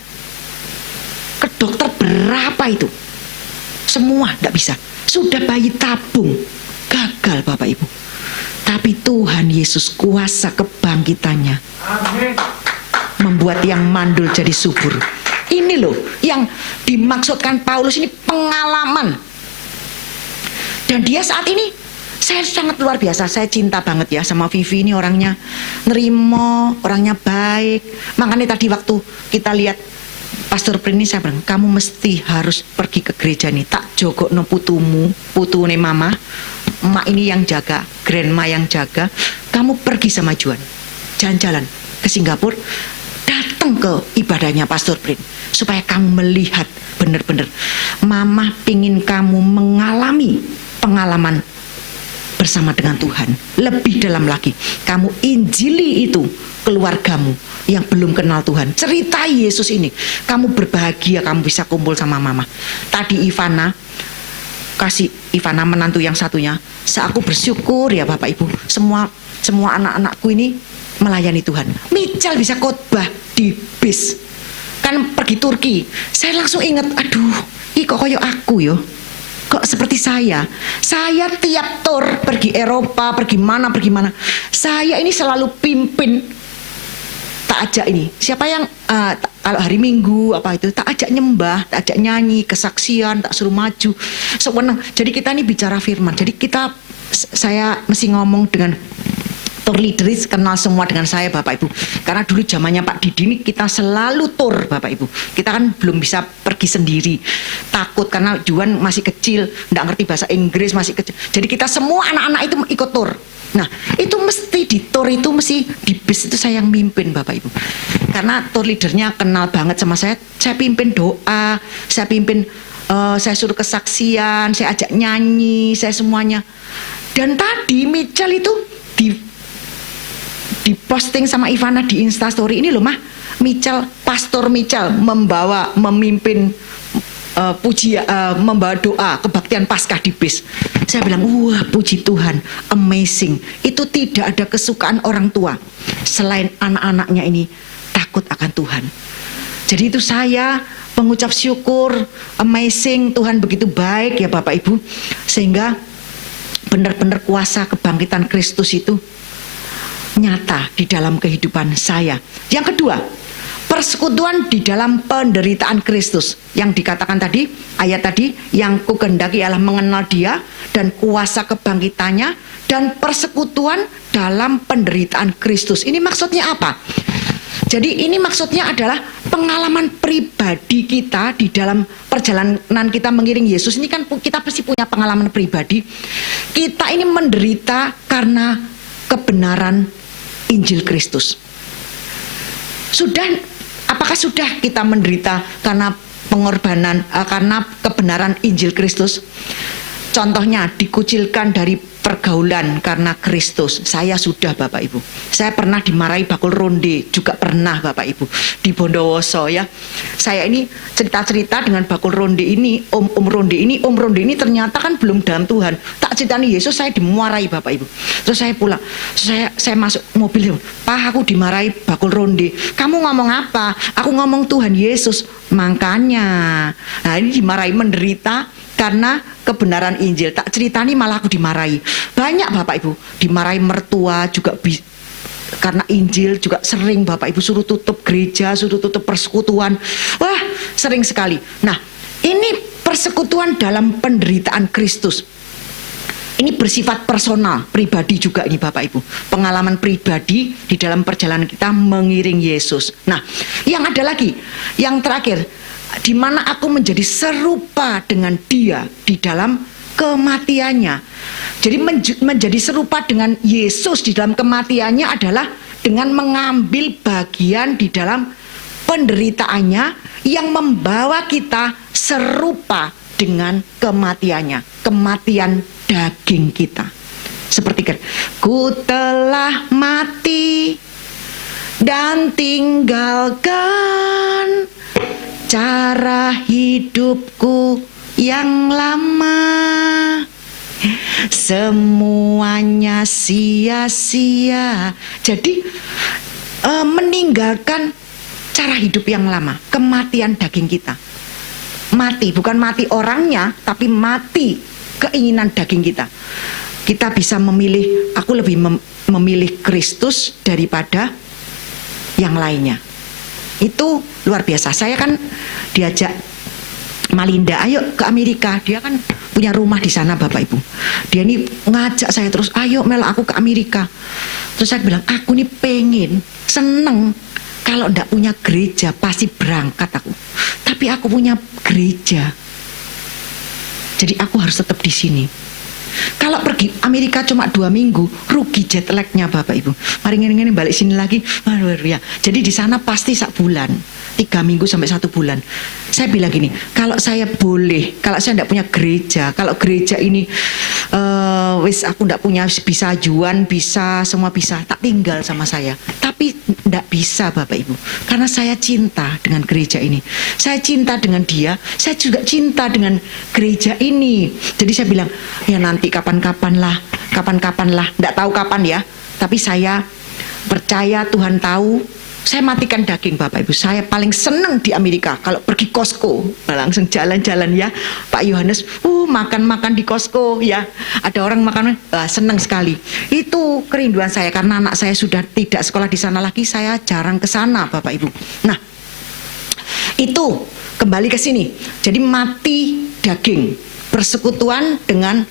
Ke dokter berapa itu? Semua nggak bisa. Sudah bayi tabung, gagal Bapak Ibu. Tapi Tuhan Yesus kuasa kebangkitannya. Amin. Membuat yang mandul jadi subur. Ini loh yang dimaksudkan Paulus ini pengalaman. Dan dia saat ini saya sangat luar biasa. Saya cinta banget ya sama Vivi ini, orangnya nerimo, orangnya baik. Makanya tadi waktu kita lihat Pastor Prini, saya bilang kamu mesti harus pergi ke gereja nih. Tak jogok no putune mama, emak ini yang jaga, grandma yang jaga. Kamu pergi sama Juan, jalan-jalan ke Singapura. Datang ke ibadahnya Pastor Prin supaya kamu melihat benar-benar mama pingin kamu mengalami pengalaman bersama dengan Tuhan lebih dalam lagi. Kamu injili itu keluargamu yang belum kenal Tuhan, ceritai Yesus ini. Kamu berbahagia kamu bisa kumpul sama mama. Tadi Ivana menantu yang satunya, aku bersyukur ya Bapak Ibu, semua anak-anakku ini melayani Tuhan. Michal bisa khotbah di bis, kan pergi Turki. Saya langsung ingat, aduh, kok koyo aku yo, kok seperti saya tiap tur pergi Eropa, pergi mana, saya ini selalu pimpin, tak ajak ini. Siapa yang kalau hari Minggu apa itu, tak ajak nyembah, tak ajak nyanyi, kesaksian, tak suruh maju. Sewenang. Jadi kita ini bicara firman. Jadi saya mesti ngomong dengan tour leaders, kenal semua dengan saya Bapak Ibu. Karena dulu zamannya Pak Didi ini kita selalu tour Bapak Ibu. Kita kan belum bisa pergi sendiri. Takut karena Juan masih kecil, enggak ngerti bahasa Inggris, masih kecil. Jadi kita semua anak-anak itu ikut tour. Nah, itu mesti di tour itu mesti di bis itu saya yang mimpin Bapak Ibu. Karena tour leadernya kenal banget sama saya pimpin doa, saya pimpin saya suruh kesaksian, saya ajak nyanyi, saya semuanya. Dan tadi Michal itu diposting sama Ivana di Instastory ini loh mah, Pastor Michal memimpin membawa doa kebaktian Paskah di bis. Saya bilang, wah puji Tuhan, amazing. Itu tidak ada kesukaan orang tua selain anak-anaknya ini takut akan Tuhan. Jadi itu saya mengucap syukur, amazing, Tuhan begitu baik ya Bapak Ibu. Sehingga benar-benar kuasa kebangkitan Kristus itu nyata di dalam kehidupan saya. Yang kedua, persekutuan di dalam penderitaan Kristus. Yang dikatakan tadi, ayat tadi, yang kukehendaki ialah mengenal Dia dan kuasa kebangkitannya dan persekutuan dalam penderitaan Kristus. Ini maksudnya apa? Jadi ini maksudnya adalah pengalaman pribadi kita di dalam perjalanan kita mengiring Yesus. Ini kan kita pasti punya pengalaman pribadi. Kita ini menderita karena kebenaran Injil Kristus. Apakah sudah kita menderita karena pengorbanan, karena kebenaran Injil Kristus? Contohnya dikucilkan dari pergaulan karena Kristus. Saya sudah Bapak Ibu. Saya pernah dimarahi bakul ronde, juga pernah Bapak Ibu di Bondowoso ya. Saya ini cerita-cerita dengan bakul ronde ini, om ronde ini ternyata kan belum dalam Tuhan. Tak ceritani Yesus, saya dimarahi Bapak Ibu. Terus saya pulang, saya masuk mobil, Pak aku dimarahi bakul ronde. Kamu ngomong apa? Aku ngomong Tuhan Yesus. Makanya, nah ini dimarahi, menderita karena kebenaran Injil. Tak ceritani malah aku dimarahi. Banyak Bapak Ibu, dimarahi mertua juga karena Injil, juga sering Bapak Ibu suruh tutup gereja, suruh tutup persekutuan. Wah, sering sekali. Nah, ini persekutuan dalam penderitaan Kristus. Ini bersifat personal, pribadi juga ini Bapak Ibu. Pengalaman pribadi di dalam perjalanan kita mengiring Yesus. Nah, yang ada lagi, yang terakhir, di mana aku menjadi serupa dengan Dia di dalam kematiannya. Jadi menjadi serupa dengan Yesus di dalam kematiannya adalah dengan mengambil bagian di dalam penderitaannya yang membawa kita serupa dengan kematiannya, kematian daging kita. Seperti kan, ku telah mati dan tinggalkan cara hidupku yang lama, semuanya sia-sia. Jadi meninggalkan cara hidup yang lama, kematian daging kita. Mati, bukan mati orangnya, tapi mati keinginan daging kita. Kita bisa memilih, aku lebih memilih Kristus daripada yang lainnya. Itu luar biasa. Saya kan diajak Malinda, ayo ke Amerika. Dia kan punya rumah di sana Bapak Ibu. Dia ini ngajak saya terus, ayo Mel aku ke Amerika. Terus saya bilang, aku nih pengen, seneng. Kalau ndak punya gereja pasti berangkat aku. Tapi aku punya gereja. Jadi aku harus tetap di sini. Kalau pergi Amerika cuma 2 minggu, rugi jet lagnya Bapak Ibu. Mari ngene-ngene balik sini lagi, aduh ya. Jadi di sana pasti 1 bulan, 3 minggu sampai 1 bulan. Saya bilang gini, kalau saya boleh, kalau saya tidak punya gereja, kalau gereja ini wis aku tidak punya, bisa ajuan, bisa semua bisa, tak tinggal sama saya. Tapi tidak bisa Bapak Ibu, karena saya cinta dengan gereja ini. Saya cinta dengan dia, saya juga cinta dengan gereja ini. Jadi saya bilang, ya nanti kapan-kapan lah, tidak tahu kapan ya. Tapi saya percaya Tuhan tahu. Saya matikan daging Bapak Ibu. Saya paling senang di Amerika kalau pergi Costco, langsung jalan-jalan ya Pak Yohanes. Makan-makan di Costco ya. Ada orang makan, senang sekali. Itu kerinduan saya karena anak saya sudah tidak sekolah di sana lagi. Saya jarang ke sana Bapak Ibu. Nah, itu kembali ke sini. Jadi mati daging, persekutuan dengan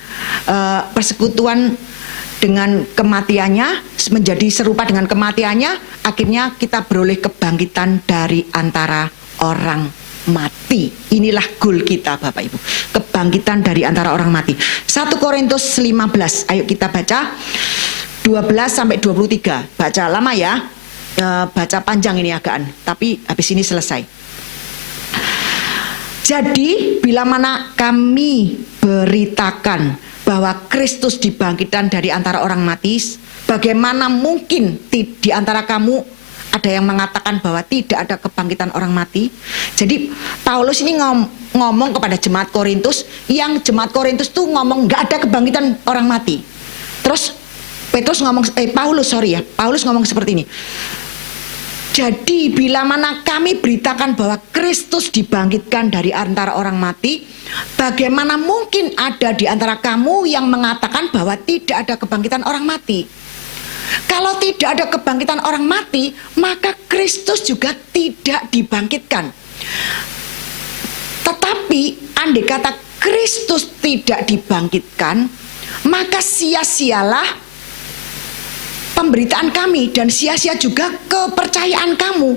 kematiannya, menjadi serupa dengan kematiannya, akhirnya kita beroleh kebangkitan dari antara orang mati. Inilah goal kita Bapak Ibu, kebangkitan dari antara orang mati. 1 Korintus 15, ayo kita baca 12 sampai 23. Baca lama ya, baca panjang ini agaan, tapi habis ini selesai. Jadi bila mana kami beritakan bahwa Kristus dibangkitkan dari antara orang mati, bagaimana mungkin di antara kamu ada yang mengatakan bahwa tidak ada kebangkitan orang mati. Jadi Paulus ini ngomong kepada jemaat Korintus, yang jemaat Korintus tuh ngomong nggak ada kebangkitan orang mati. Terus Paulus ngomong seperti ini. Jadi bila mana kami beritakan bahwa Kristus dibangkitkan dari antara orang mati, bagaimana mungkin ada di antara kamu yang mengatakan bahwa tidak ada kebangkitan orang mati? Kalau tidak ada kebangkitan orang mati, maka Kristus juga tidak dibangkitkan. Tetapi andai kata Kristus tidak dibangkitkan, maka sia-sialah pemberitaan kami dan sia-sia juga kepercayaan kamu.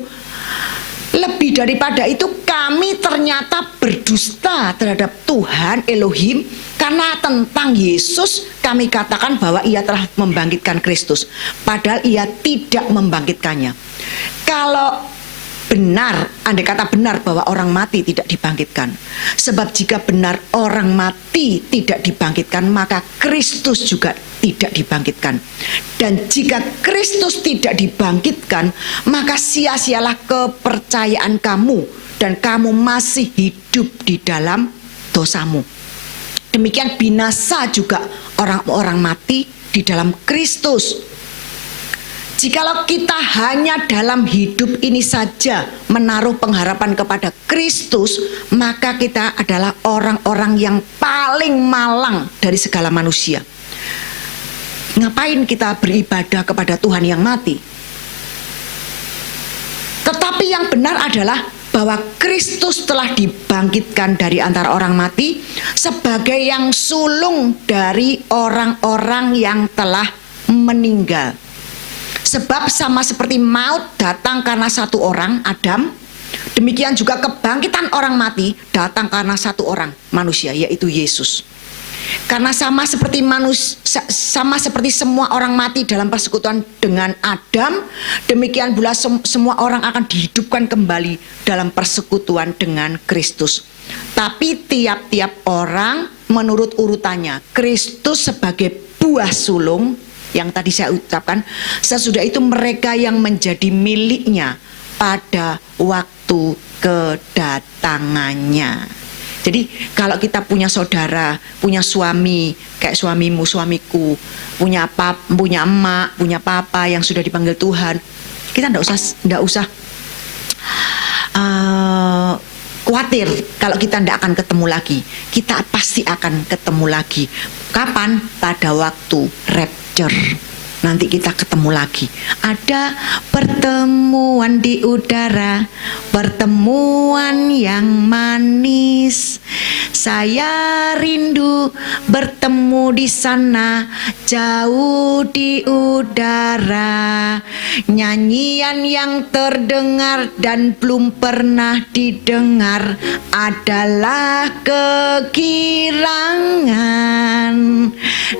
Lebih daripada itu, kami ternyata berdusta terhadap Tuhan Elohim, karena tentang Yesus kami katakan bahwa ia telah membangkitkan Kristus, padahal ia tidak membangkitkannya. Kalau benar, andai kata benar bahwa orang mati tidak dibangkitkan, sebab jika benar orang mati tidak dibangkitkan, maka Kristus juga tidak dibangkitkan. Dan jika Kristus tidak dibangkitkan, maka sia-sialah kepercayaan kamu dan kamu masih hidup di dalam dosamu. Demikian binasa juga orang-orang mati di dalam Kristus. Jikalau kita hanya dalam hidup ini saja menaruh pengharapan kepada Kristus, maka kita adalah orang-orang yang paling malang dari segala manusia. Ngapain kita beribadah kepada Tuhan yang mati? Tetapi yang benar adalah bahwa Kristus telah dibangkitkan dari antara orang mati sebagai yang sulung dari orang-orang yang telah meninggal. Sebab sama seperti maut datang karena satu orang, Adam, demikian juga kebangkitan orang mati datang karena satu orang, manusia, yaitu Yesus. Karena sama seperti semua orang mati dalam persekutuan dengan Adam, demikian pula semua orang akan dihidupkan kembali dalam persekutuan dengan Kristus. Tapi tiap-tiap orang menurut urutannya. Kristus sebagai buah sulung yang tadi saya ucapkan, sesudah itu mereka yang menjadi miliknya pada waktu kedatangannya. Jadi kalau kita punya saudara, punya suami, kayak suamimu, suamiku, punya emak, punya papa yang sudah dipanggil Tuhan, kita ndak usah khawatir kalau kita ndak akan ketemu lagi. Kita pasti akan ketemu lagi. Kapan? Pada waktu rapture. Nanti kita ketemu lagi. Ada pertemuan di udara, pertemuan yang manis. Saya rindu bertemu di sana, jauh di udara. Nyanyian yang terdengar dan belum pernah didengar adalah kegirangan.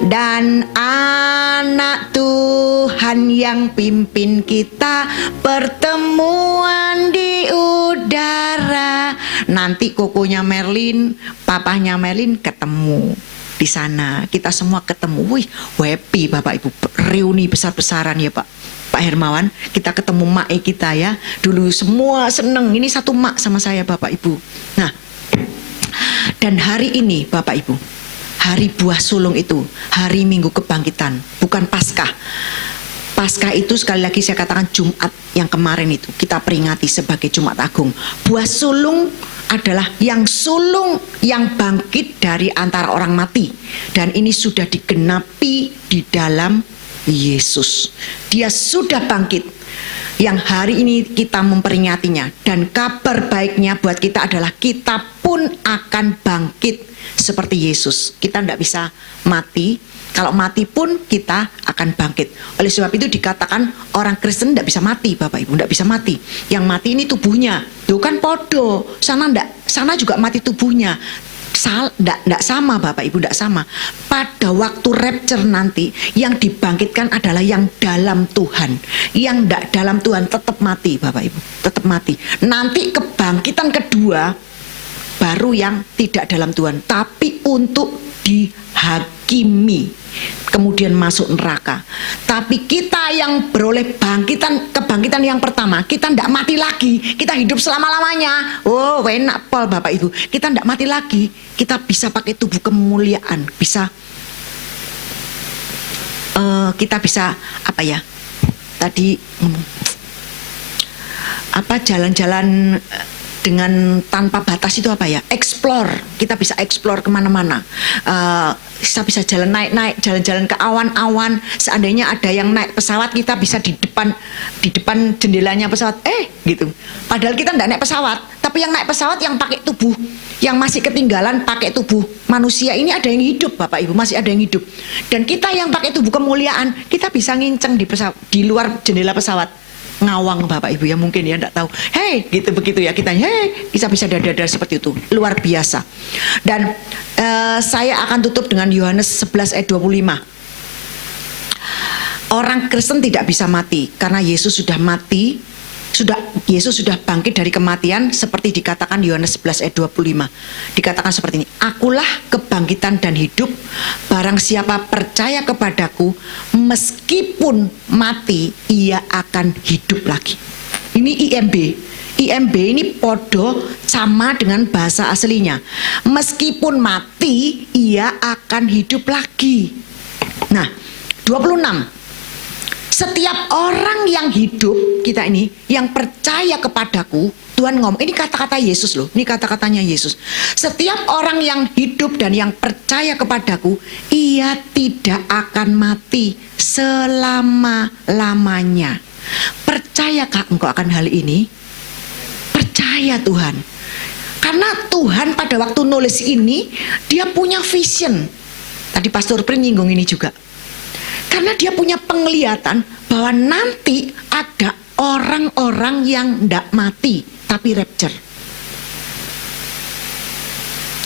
Dan anak Tuhan yang pimpin kita pertemuan di udara. Nanti kokonya Merlin, papahnya Merlin ketemu di sana. Kita semua ketemu. Wih, happy Bapak Ibu. Reuni besar-besaran ya Pak Hermawan. Kita ketemu mak kita ya. Dulu semua seneng. Ini satu mak sama saya Bapak Ibu. Nah, dan hari ini Bapak Ibu, hari buah sulung itu, hari Minggu Kebangkitan, bukan Paskah. Paskah itu sekali lagi saya katakan Jumat yang kemarin itu kita peringati sebagai Jumat Agung. Buah sulung adalah yang sulung yang bangkit dari antara orang mati. Dan ini sudah digenapi di dalam Yesus. Dia sudah bangkit. Yang hari ini kita memperingatinya. Dan kabar baiknya buat kita adalah kita pun akan bangkit seperti Yesus. Kita tidak bisa mati. Kalau mati pun kita akan bangkit. Oleh sebab itu dikatakan orang Kristen tidak bisa mati Bapak Ibu. Tidak bisa mati. Yang mati ini tubuhnya. Itu kan podo. Sana juga mati tubuhnya. Tidak sama Bapak Ibu, tidak sama. Pada waktu rapture nanti yang dibangkitkan adalah yang dalam Tuhan. Yang tidak dalam Tuhan tetap mati Bapak Ibu. Tetap mati. Nanti kebangkitan kedua baru yang tidak dalam Tuhan. Tapi untuk dihakimi, kemudian masuk neraka. Tapi kita yang beroleh kebangkitan yang pertama, kita tidak mati lagi, kita hidup selama-lamanya. Oh, enak pol Bapak Ibu. Kita tidak mati lagi, kita bisa pakai tubuh kemuliaan, kita bisa apa ya? Tadi jalan-jalan dengan tanpa batas itu apa ya? Explore. Kita bisa explore kemana-mana. Kita bisa naik jalan-jalan ke awan-awan. Seandainya ada yang naik pesawat, kita bisa di depan jendelanya pesawat. Gitu. Padahal kita tidak naik pesawat, tapi yang naik pesawat yang pakai tubuh, yang masih ketinggalan pakai tubuh manusia ini ada yang hidup, Bapak Ibu, masih ada yang hidup. Dan kita yang pakai tubuh kemuliaan, kita bisa nginceng di luar jendela pesawat. Ngawang Bapak Ibu ya, mungkin ya enggak tahu. Gitu begitu ya kita. Kita bisa dadar seperti itu. Luar biasa. Dan saya akan tutup dengan Yohanes 11 ayat 25. Orang Kristen tidak bisa mati karena Yesus sudah mati. Yesus sudah bangkit dari kematian, seperti dikatakan Yohanes 11 ayat 25. Dikatakan seperti ini, akulah kebangkitan dan hidup, barang siapa percaya kepadaku, meskipun mati, ia akan hidup lagi. Ini IMB. IMB ini podo sama dengan bahasa aslinya. Meskipun mati, ia akan hidup lagi. Nah, 26. Setiap orang yang hidup, kita ini, yang percaya kepadaku, Tuhan ngomong, ini kata-kata Yesus loh, ini kata-katanya Yesus. Setiap orang yang hidup dan yang percaya kepadaku, ia tidak akan mati selama-lamanya. Percayakah engkau akan hal ini? Percaya Tuhan. Karena Tuhan pada waktu nulis ini, dia punya vision. Tadi Pastor Prin nyinggung ini juga. Karena dia punya penglihatan bahwa nanti ada orang-orang yang tidak mati tapi rapture.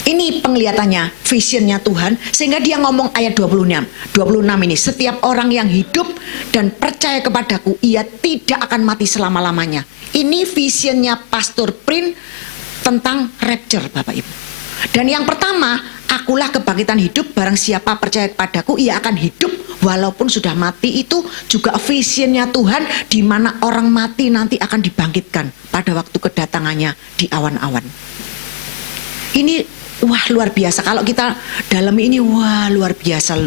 Ini penglihatannya, visionnya Tuhan, sehingga dia ngomong ayat 26 ini, setiap orang yang hidup dan percaya kepadaku, ia tidak akan mati selama-lamanya. Ini visionnya Pastor Prin tentang rapture, Bapak Ibu. Dan yang pertama, akulah kebangkitan hidup, barang siapa percaya kepadaku, ia akan hidup walaupun sudah mati. Itu juga visionnya Tuhan, di mana orang mati nanti akan dibangkitkan pada waktu kedatangannya di awan-awan. Ini luar biasa. Kalau kita dalam ini luar biasa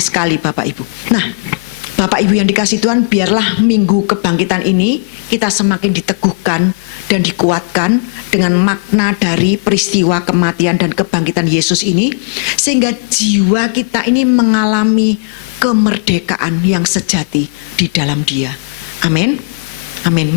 sekali Bapak Ibu. Nah, Bapak Ibu yang dikasih Tuhan, biarlah minggu kebangkitan ini kita semakin diteguhkan dan dikuatkan dengan makna dari peristiwa kematian dan kebangkitan Yesus ini, sehingga jiwa kita ini mengalami kemerdekaan yang sejati di dalam Dia. Amin. Amin.